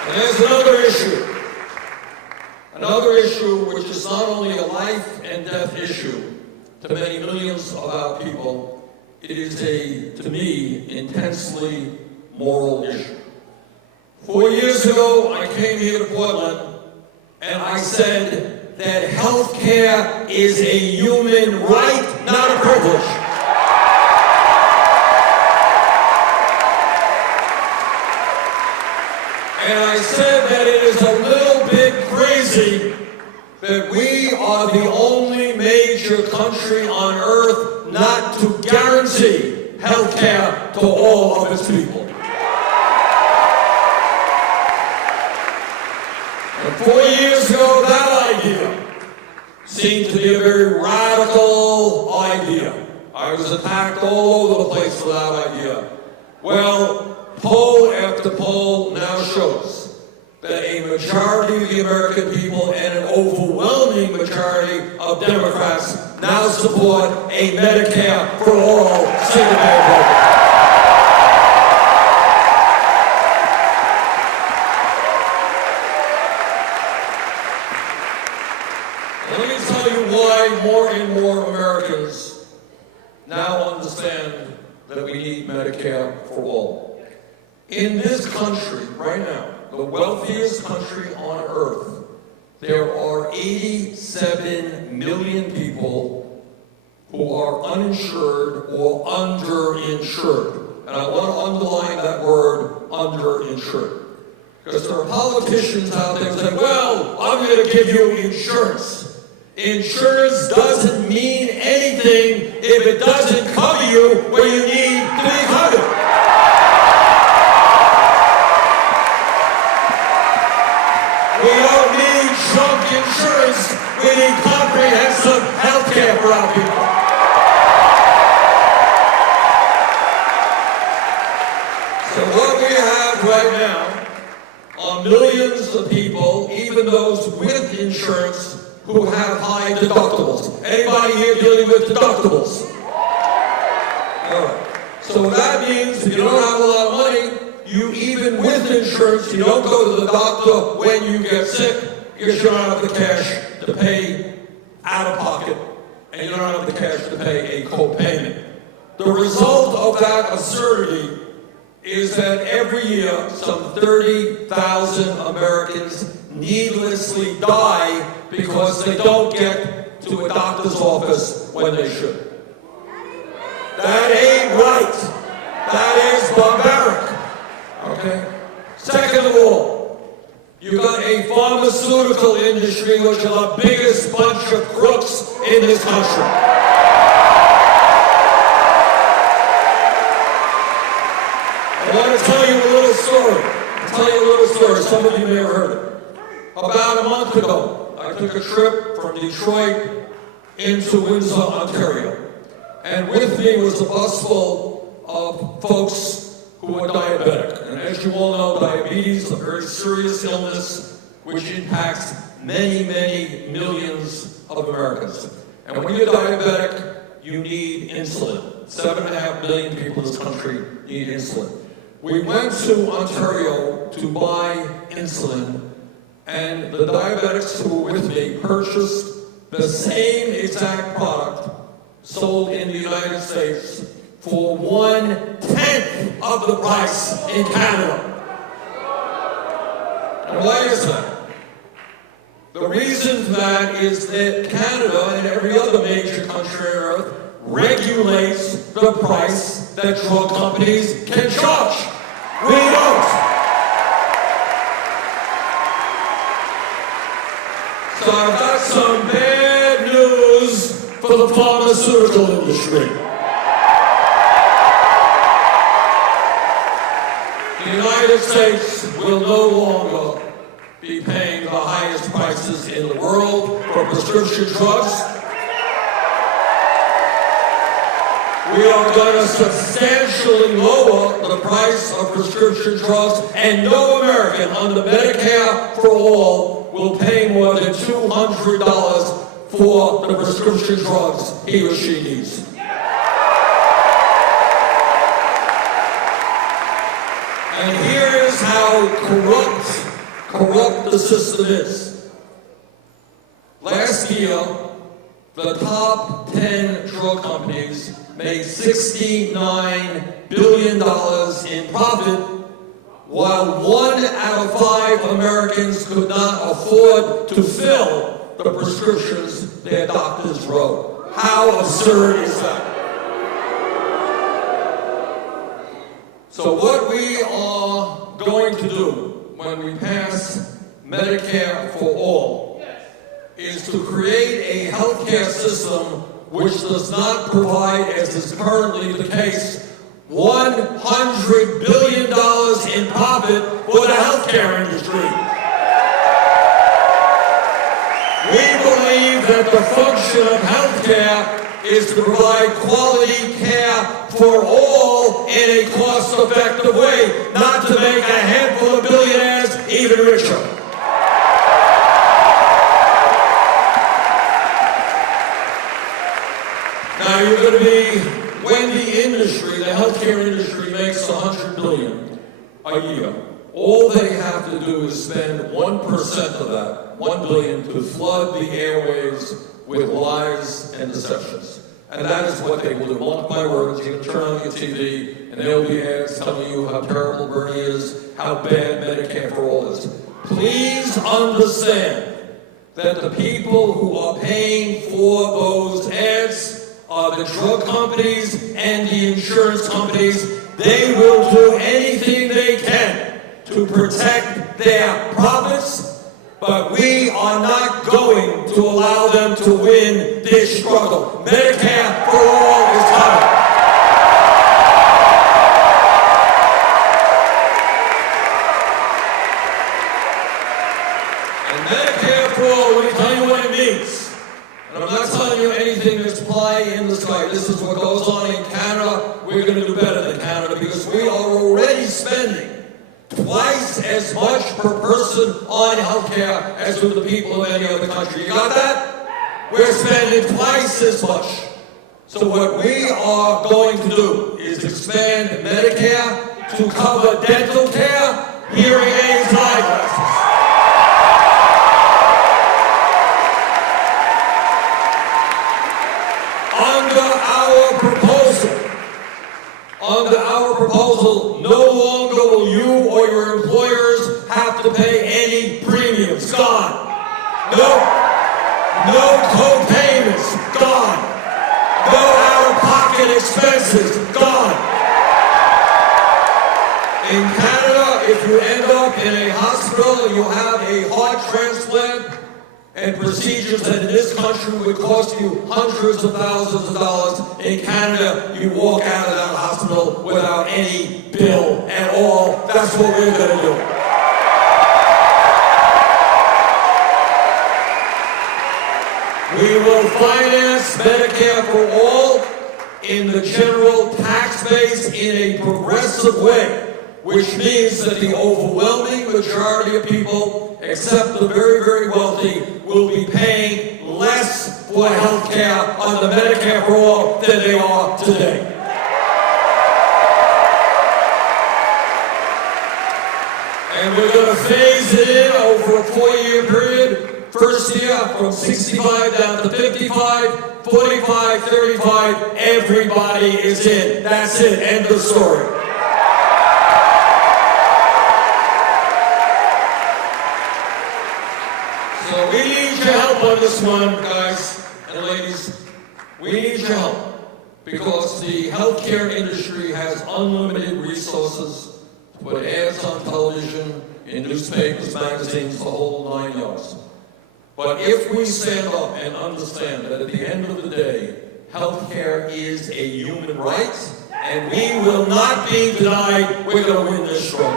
And there's another issue which is not only a life and death issue to many millions of our people, it is to me, intensely moral issue. 4 years ago, I came here to Portland, and I said that health care is a human right, not a privilege. And I said that it is a little bit crazy that we are the only major country on earth not to guarantee health care to all of its people. 4 years ago, that idea seemed to be a very radical idea. I was attacked all over the place for that idea. Well, poll after poll now shows that a majority of the American people and an overwhelming majority of Democrats now support a Medicare for all single-payer program. More and more Americans now understand that we need Medicare for all. In this country, right now, the wealthiest country on earth, there are 87 million people who are uninsured or underinsured. And I want to underline that word, underinsured. Because there are politicians out there saying, well, I'm going to give you insurance. Insurance doesn't mean anything if it doesn't cover you where you need to be covered. We don't need junk insurance. We need comprehensive health care for our people. So what we have right now are millions of people, even those with insurance, who have high deductibles. Anybody here dealing with deductibles? All right. So what that means, if you don't have a lot of money, you even with insurance, you don't go to the doctor when you get sick because you don't have the cash to pay out of pocket, and you don't have the cash to pay a co-payment. The result of that absurdity is that every year some 30,000 Americans needlessly die because they don't get to a doctor's office when they should. That ain't right. That is barbaric. Okay? Second of all, you've got a pharmaceutical industry which are the biggest bunch of crooks in this country. I want to tell you a little story. Some of you may have heard it. About a month ago, I took a trip from Detroit into Windsor, Ontario. And with me was a bus full of folks who were diabetic. And as you all know, diabetes is a very serious illness which impacts many, many millions of Americans. And when you're diabetic, you need insulin. 7.5 million people in this country need insulin. We went to Ontario to buy insulin, and the diabetics who were with me purchased the same exact product sold in the United States for 1/10 of the price in Canada. And why is that? The reason for that is that Canada and every other major country on earth regulates the price that drug companies can charge. We don't. So I've got some bad news for the pharmaceutical industry. The United States will no longer be paying the highest prices in the world for prescription drugs. We are going to substantially lower the price of prescription drugs, and no American under Medicare for All will pay more than $200 for the prescription drugs he or she needs. And here is how corrupt the system is. Last year, the top 10 drug companies made $69 billion in profit, while 1 out of 5 Americans could not afford to fill the prescriptions their doctors wrote. How absurd is that? So what we are going to do when we pass Medicare for All is to create a healthcare system which does not provide, as is currently the case, $100 billion in profit for the healthcare industry. We believe that the function of healthcare is to provide quality care for all in a cost-effective way, not to make a handful of billionaires even richer. Now you're going to be, when the industry, the healthcare industry makes $100 billion a year, all they have to do is spend 1% of that, $1 billion, to flood the airwaves with lies and deceptions. And that is what they will do. Mark my words, you can turn on your TV and there'll be ads telling you how terrible Bernie is, how bad Medicare for All is. Please understand that the people who are paying for those ads are the drug companies and the insurance companies. They will do anything they can to protect their profits, but we are not going to allow them to win this struggle. Medicare for all is coming. And Medicare for all, let me tell you what it means. And I'm not telling you anything that's pie in the sky. This is what goes on in Canada. We're going to do better than Canada because we are already spending twice as much per person on healthcare as do the people of any other country. You got that? We're spending twice as much. So what we are going to do is expand Medicare to cover dental care, hearing aids, and eyeglasses. Under our proposal, no longer will you or your employers have to pay any premiums. Gone. No co-payments. Gone. No out-of-pocket expenses. Gone. In Canada, if you end up in a hospital and you have a heart transplant, and procedures that in this country would cost you hundreds of thousands of dollars, in Canada, you walk out of that hospital without any bill at all. That's what we're going to do. We will finance Medicare for all in the general tax base in a progressive way, which means that the overwhelming majority of people, except the very, very wealthy, will be paying less for health care under Medicare for all than they are today. And we're going to phase it in over a 4-year period. First year from 65 down to 55, 45, 35, everybody is in. That's it, end of story. So we need your help on this one, guys and ladies. We need your help because the healthcare industry has unlimited resources to put ads on television, in newspapers, magazines, the whole 9 yards. But if we stand up and understand that at the end of the day, healthcare is a human right, and we will not be denied, we're going to win this struggle.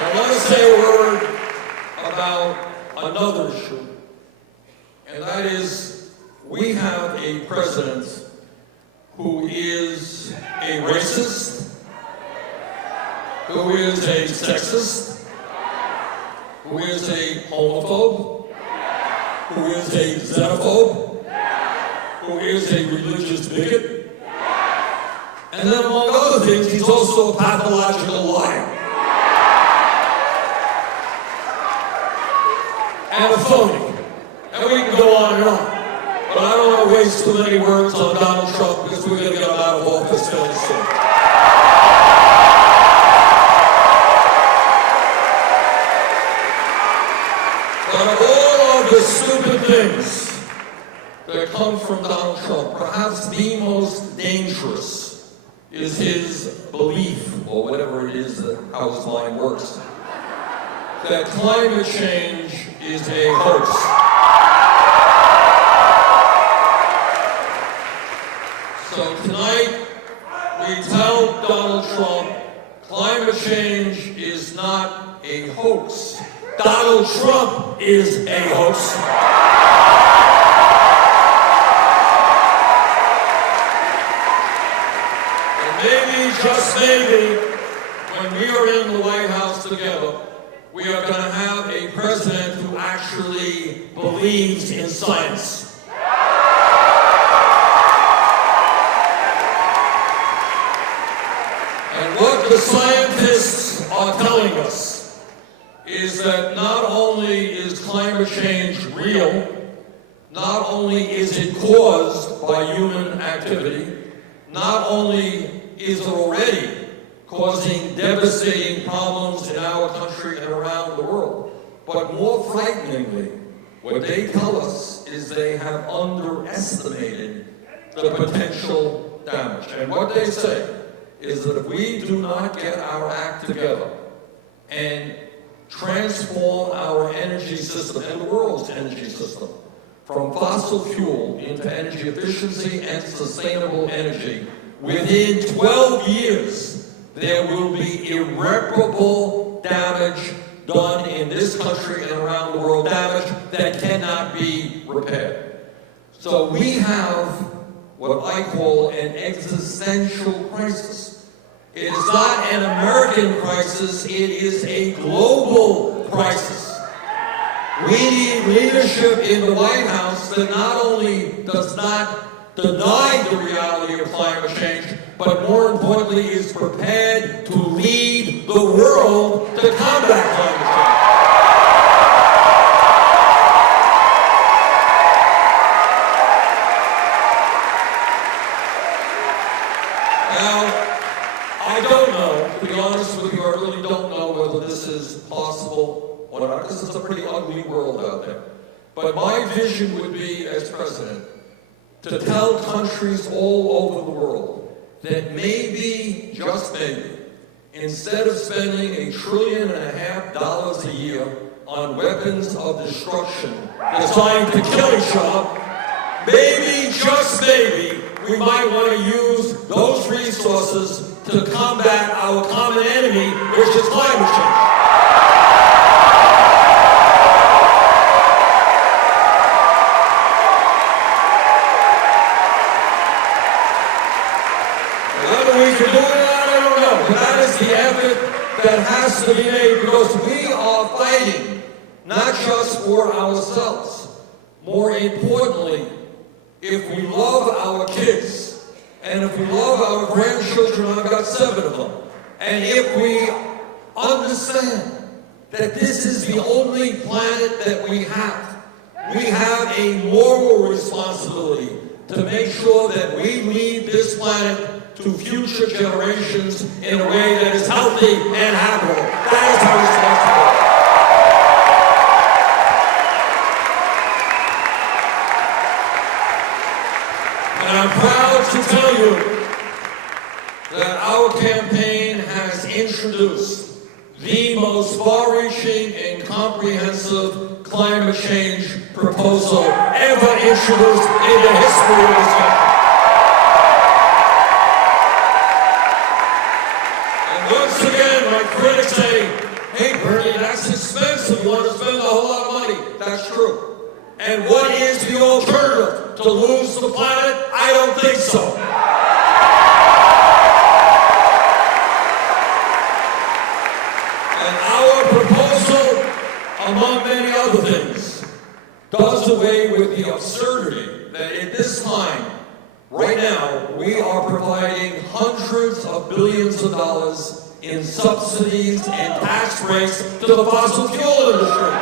I want to say a word about another issue, and that is we have a president who is a racist, who is a sexist, who is a homophobe, who is a xenophobe, who is a religious bigot, and then among other things, he's also a pathological liar. And a phony. And we can go on and on. But I don't want to waste too many words on Donald Trump because we're going to get him out of office fairly soon. But of all of the stupid things that come from Donald Trump, perhaps the most dangerous is his belief, or whatever it is that how his mind works, that climate change is a hoax. So tonight, we tell Donald Trump, climate change is not a hoax. Donald Trump is a hoax. And maybe, just maybe, when we are in the White House together, we are going to have a president who actually believes in science. And what the scientists are telling us is that not only is climate change real, not only is it caused by human activity, not only is it already causing devastating problems in our country and around the world. But more frighteningly, what they tell us is they have underestimated the potential damage. And what they say is that if we do not get our act together and transform our energy system and the world's energy system from fossil fuel into energy efficiency and sustainable energy, within 12 years, there will be irreparable damage done in this country and around the world, damage that cannot be repaired. So we have what I call an existential crisis. It is not an American crisis, it is a global crisis. We need leadership in the White House that not only does not deny the reality of climate change, but more importantly is prepared to lead the world to combat climate change. Now, I don't know, to be honest with you, I really don't know whether this is possible or not, because it's a pretty ugly world out there. But my vision would be, as president, to tell countries all over the world that maybe, just maybe, instead of spending $1.5 trillion a year on weapons of destruction designed to kill each other, maybe, just maybe, we might want to use those resources to combat our common enemy, which is climate change. Whether we can do it or not, I don't know. But that is the effort that has to be made, because we are fighting not just for ourselves. More importantly, if we love our kids, and if we love our grandchildren, I've got 7 of them, and if we understand that this is the only planet that we have a moral responsibility to make sure that we leave this planet to future generations in a way that is healthy and habitable. That is our responsibility. And I'm proud to tell you that our campaign has introduced the most far-reaching and comprehensive climate change proposal ever introduced in the history of this country. And once again, my critics say, hey Bernie, that's expensive, you want to spend a whole lot of money. That's true. And what is the alternative? To lose the planet? I don't think so. And our proposal, among many other things, does away with the absurdity that at this time, right now, we are providing hundreds of billions of dollars in subsidies and tax breaks to the fossil fuel industry.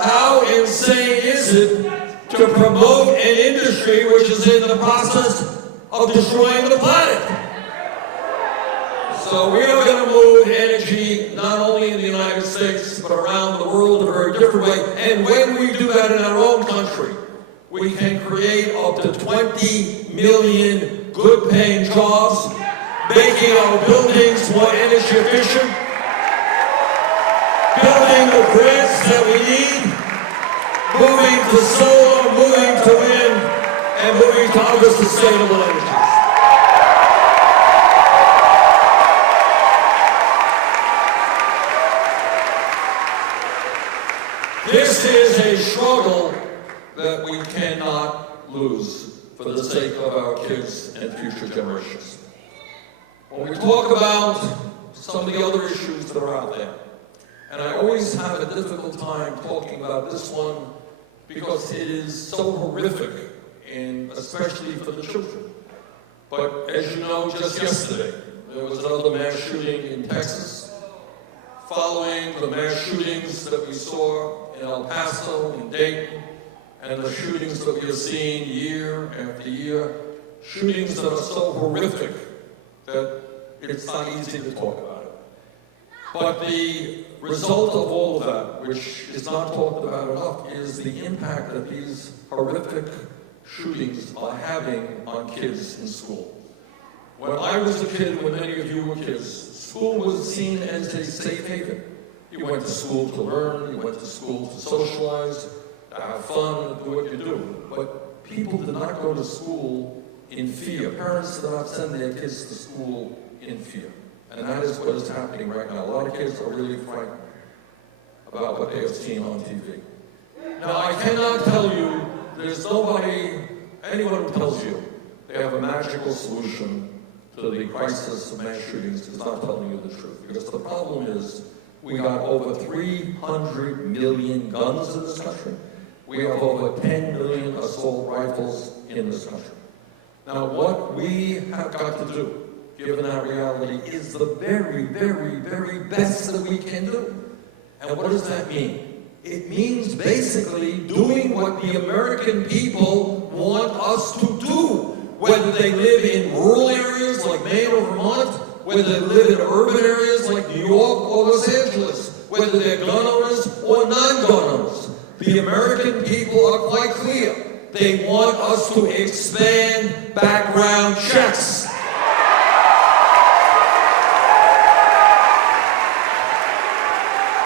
How insane is it to promote an industry which is in the process of destroying the planet? So we are going to move energy not only in the United States but around the world in a very different way. And when we do that in our own country, we can create up to 20 million good-paying jobs, making our buildings more energy efficient, building the grids that we need, moving to solar, moving to wind, and moving to other sustainable energies. This is a struggle that we cannot lose for the sake of our kids and future generations. When we talk about some of the other issues that are out there, and I always have a difficult time talking about this one because it is so horrific, and especially for the children. But as you know, just yesterday, there was another mass shooting in Texas, following the mass shootings that we saw in El Paso and Dayton, and the shootings that we have seen year after year shootings that are so horrific that it's not easy to talk about it. But the result of all of that, which is not talked about enough, is the impact that these horrific shootings are having on kids in school. When I was a kid, when many of you were kids, school was seen as a safe haven. You went to school to learn, you went to school to socialize, to have fun, and do what you do. But people did not go to school in fear. Parents did not send their kids to school in fear. And that is what is happening right now. A lot of kids are really frightened about what they have seen on TV. Now, I cannot tell you, there's nobody, anyone who tells you they have a magical solution to the crisis of mass shootings is not telling you the truth. Because the problem is, we got over 300 million guns in this country. We have over 10 million assault rifles in this country. Now, what we have got to do, given that reality, is the very, very, very best that we can do. And what does that mean? It means basically doing what the American people want us to do, whether they live in rural areas like Maine or Vermont, whether they live in urban areas like New York or Los Angeles, whether they're gun owners or non-gun owners. The American people are quite clear. They want us to expand background checks.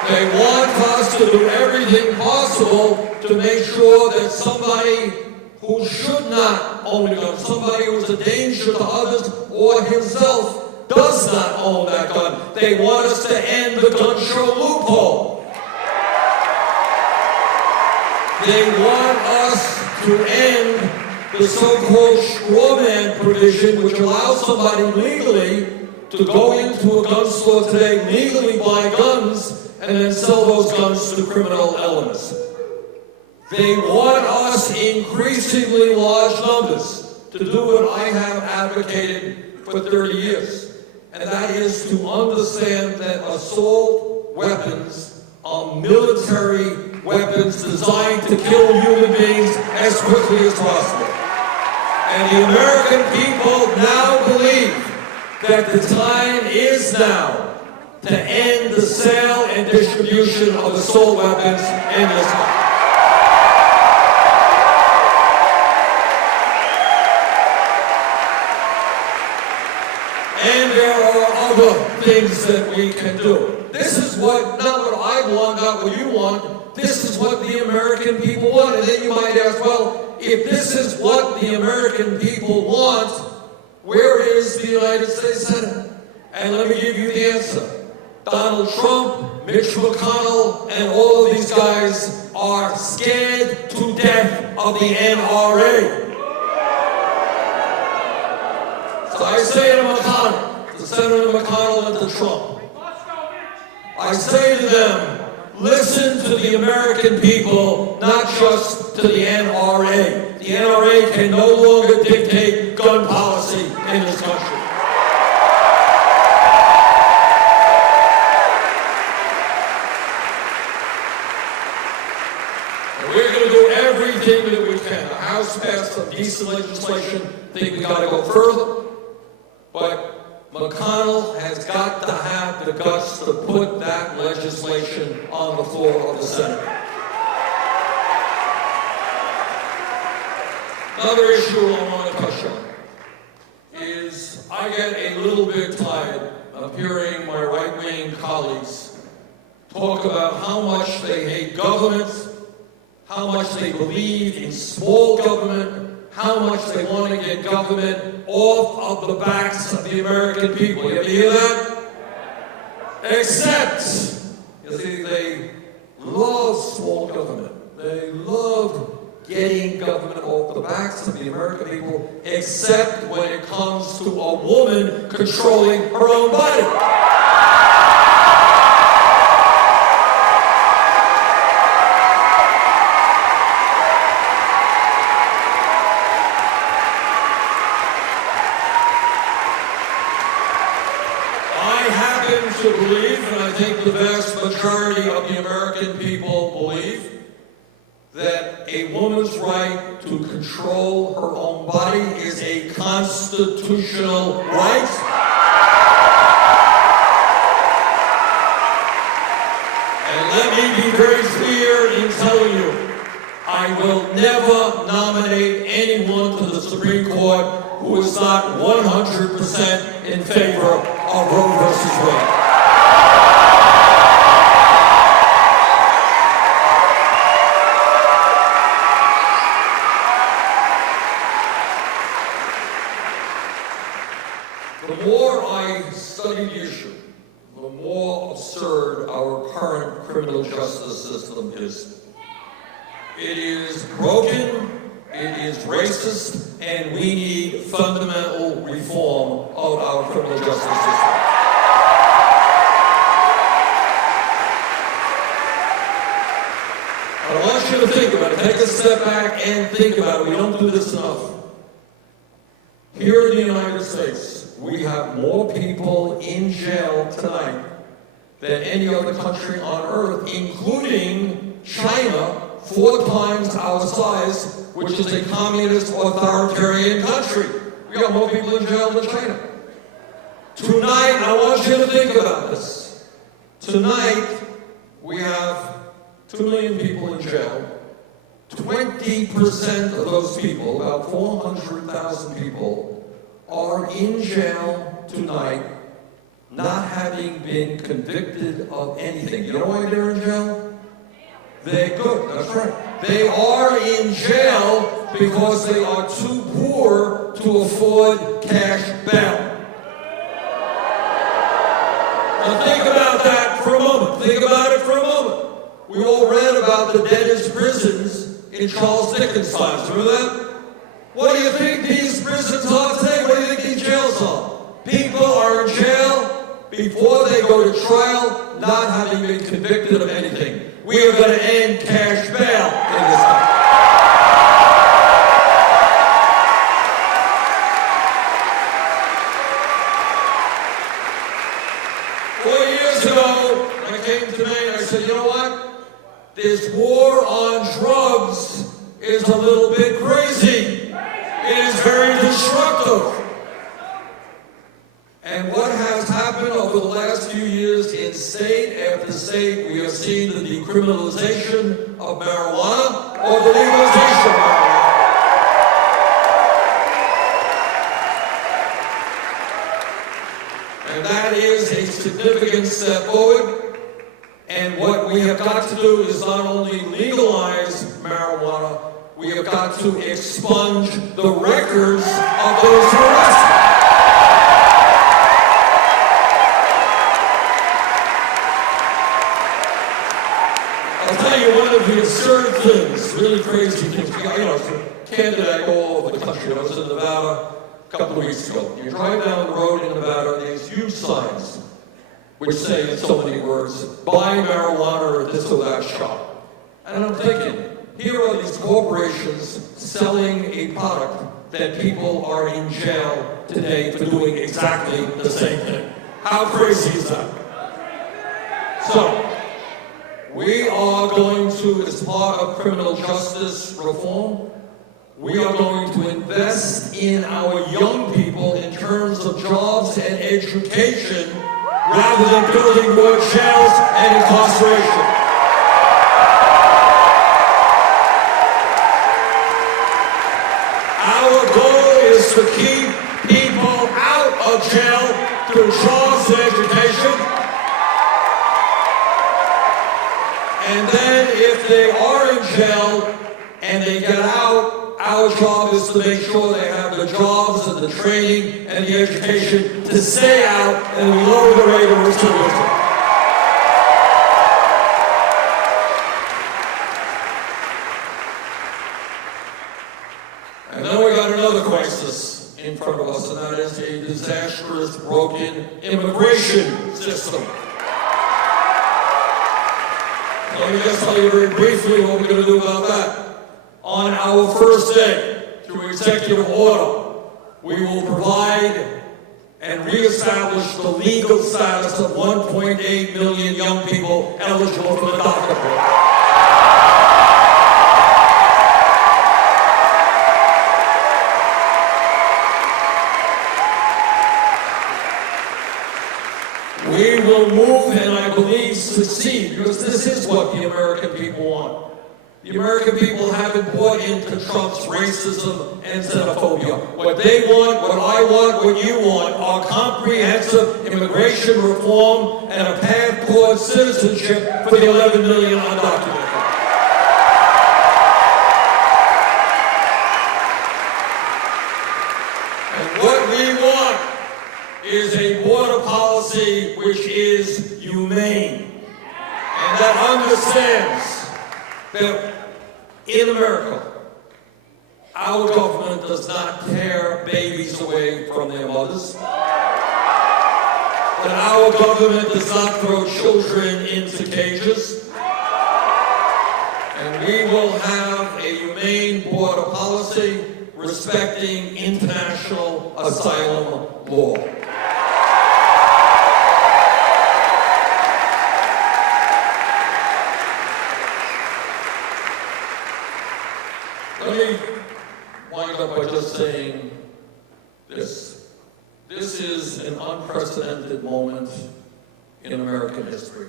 They want us to do everything possible to make sure that somebody who should not own a gun, somebody who is a danger to others or himself, does not own that gun. They want us to end the gun show loophole. They want us to end the so-called straw man provision, which allows somebody legally to go into a gun store today, legally buy guns, and then sell those guns to criminal elements. They want us in increasingly large numbers to do what I have advocated for 30 years, and that is to understand that assault weapons are military weapons designed to kill human beings as quickly as possible. And the American people now believe that the time is now to end the sale and distribution of assault weapons in this country. And there are other things that we can do. This is what, not what I want, not what you want, this is what the American people want. And then you might ask, well, if this is what the American people want, where is the United States Senate? And let me give you the answer. Donald Trump, Mitch McConnell, and all of these guys are scared to death of the NRA. So I say to McConnell, to Senator McConnell and to Trump, I say to them, listen to the American people, not just to the NRA. The NRA can no longer dictate gun policy in this country. We're going to do everything that we can. The House passed some decent legislation. I think we got to go further. But McConnell has got to have the guts to put that legislation on the floor of the Senate. Another issue I want to touch on is I get a little bit tired of hearing my right-wing colleagues talk about how much they hate government, how much they believe in small government, how much they want to get government off of the backs of the American people. You ever hear that? Except, you see, they love small government. They love getting government off the backs of the American people, except when it comes to a woman controlling her own body. To believe, and I think the vast majority of the American people believe, that a woman's right to control her own body is a constitutional right. And let me be very clear in telling you, I will never nominate anyone to the Supreme Court who is not 100% in favor of Roe versus Wade. The more I study the issue, the more absurd our current criminal justice system is. It is broken, it is racist, and we need fundamental reform of our criminal justice system. I want you to think about it. Take a step back and think about it. We don't do this enough. Here in the United States, we have more people in jail tonight than any other country on earth, including China, 4 times our size, which is a communist authoritarian country. We got more people in jail than China. Tonight, I want you to think about this. Tonight, we have 2 million people in jail. 20% of those people, about 400,000 people, are in jail tonight, not having been convicted of anything. You know why they're in jail? They're good, that's right. They are in jail because they are too poor to afford cash bail. Now think about that for a moment. Think about it for a moment. We all read about the deadest prisons in Charles Dickens' times. Remember that? What do you think these prisons are today? What do you think these jails are? People are in jail before they go to trial, not having been convicted of anything. We are going to end cash bail in this country. I came to Maine and I said, you know what? This war on drugs is a little bit crazy. It is very destructive. And what has happened over the last few years in state after state, we have seen the decriminalization of marijuana or the legalization of marijuana. And that is a significant step forward. And what we have got to do is not only legalize marijuana, we have got to expunge the records of those who are arrested. I'll tell you one of the absurd things, really crazy things. You know, as a candidate all over the country. I was in Nevada a couple of weeks ago. You drive down the road in Nevada, there's huge signs which say in so many words, buy marijuana at this or that shop. And I'm thinking, here are these corporations selling a product that people are in jail today for doing exactly the same thing. How crazy is that? So, we are going to, as part of criminal justice reform, we are going to invest in our young people in terms of jobs and education rather than building more jails and incarceration. Our goal is to keep people out of jail through jobs and education. And then if they are in jail and they get out, our job is to make sure they have the jobs and the training and the education to stay out and lower the rate of recidivism. And then we got another crisis in front of us, and that is a disastrous, broken immigration system. Let me just tell you very briefly what we're going to do about that. On our first day, through executive order, we will provide and reestablish the legal status of 1.8 million young people eligible for the DACA program. succeed, because this is what the American people want. The American people haven't bought into Trump's racism and xenophobia. What they want, what I want, what you want are comprehensive immigration reform and a path towards citizenship for the 11 million undocumented. And what we want is a border policy which is humane and that understands that in America, our government does not tear babies away from their mothers. That our government does not throw children into cages. And we will have a humane border policy respecting international asylum law. Let me wind up by just saying this. This is an unprecedented moment in American history.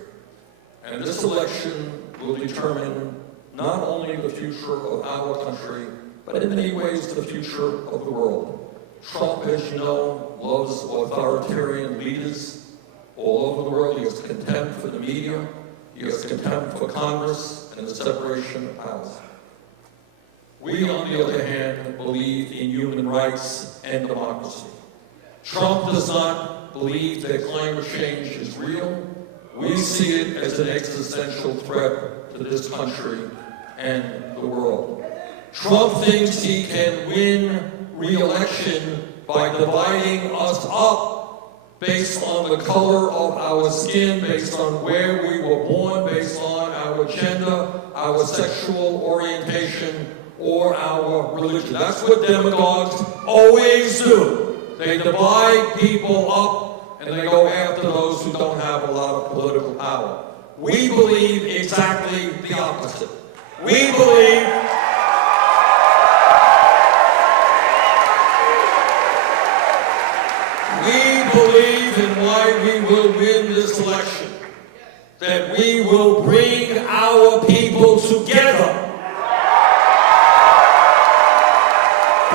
And this election will determine not only the future of our country, but in many ways the future of the world. Trump, as you know, loves authoritarian leaders all over the world. He has contempt for the media. He has contempt for Congress and the separation of powers. We, on the other hand, believe in human rights and democracy. Trump does not believe that climate change is real. We see it as an existential threat to this country and the world. Trump thinks he can win re-election by dividing us up based on the color of our skin, based on where we were born, based on our gender, our sexual orientation, or our religion. That's what demagogues always do. They divide people up and they go after those who don't have a lot of political power. We believe exactly the opposite. We believe in why we will win this election, that we will bring our people together.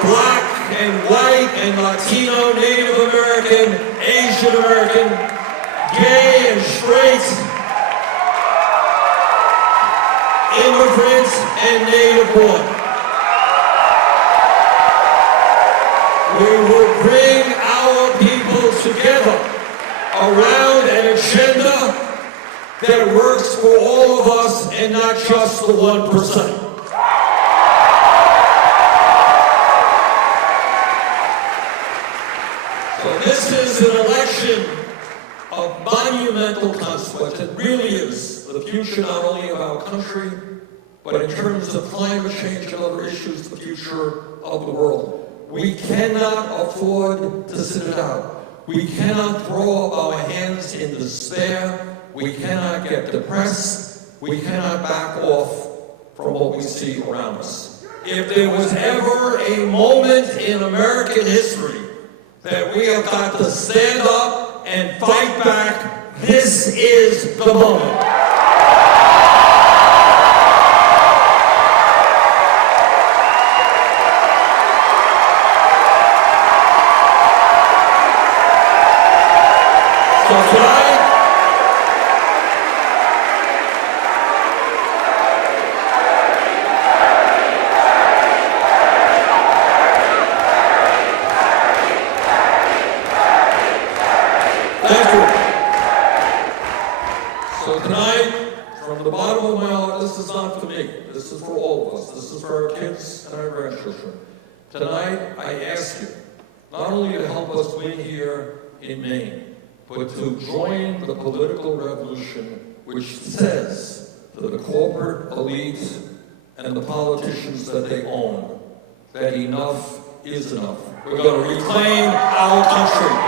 Black and white and Latino, Native American, Asian American, gay and straight, immigrants and native born. We will bring our people together around an agenda that works for all of us and not just the 1%. So this is an election of monumental consequence. It really is the future not only of our country, but in terms of climate change and other issues, the future of the world. We cannot afford to sit it out. We cannot throw up our hands in despair. We cannot get depressed. We cannot back off from what we see around us. If there was ever a moment in American history that we have got to stand up and fight back, this is the moment. So tonight, thank you. So tonight, from the bottom of my heart, this is not for me. This is for all of us. This is for our kids and our grandchildren. Tonight, I ask you, not only to help us win here in Maine, but to join the political revolution which says to the corporate elite and the politicians that they own that enough is enough. We're going to reclaim our country.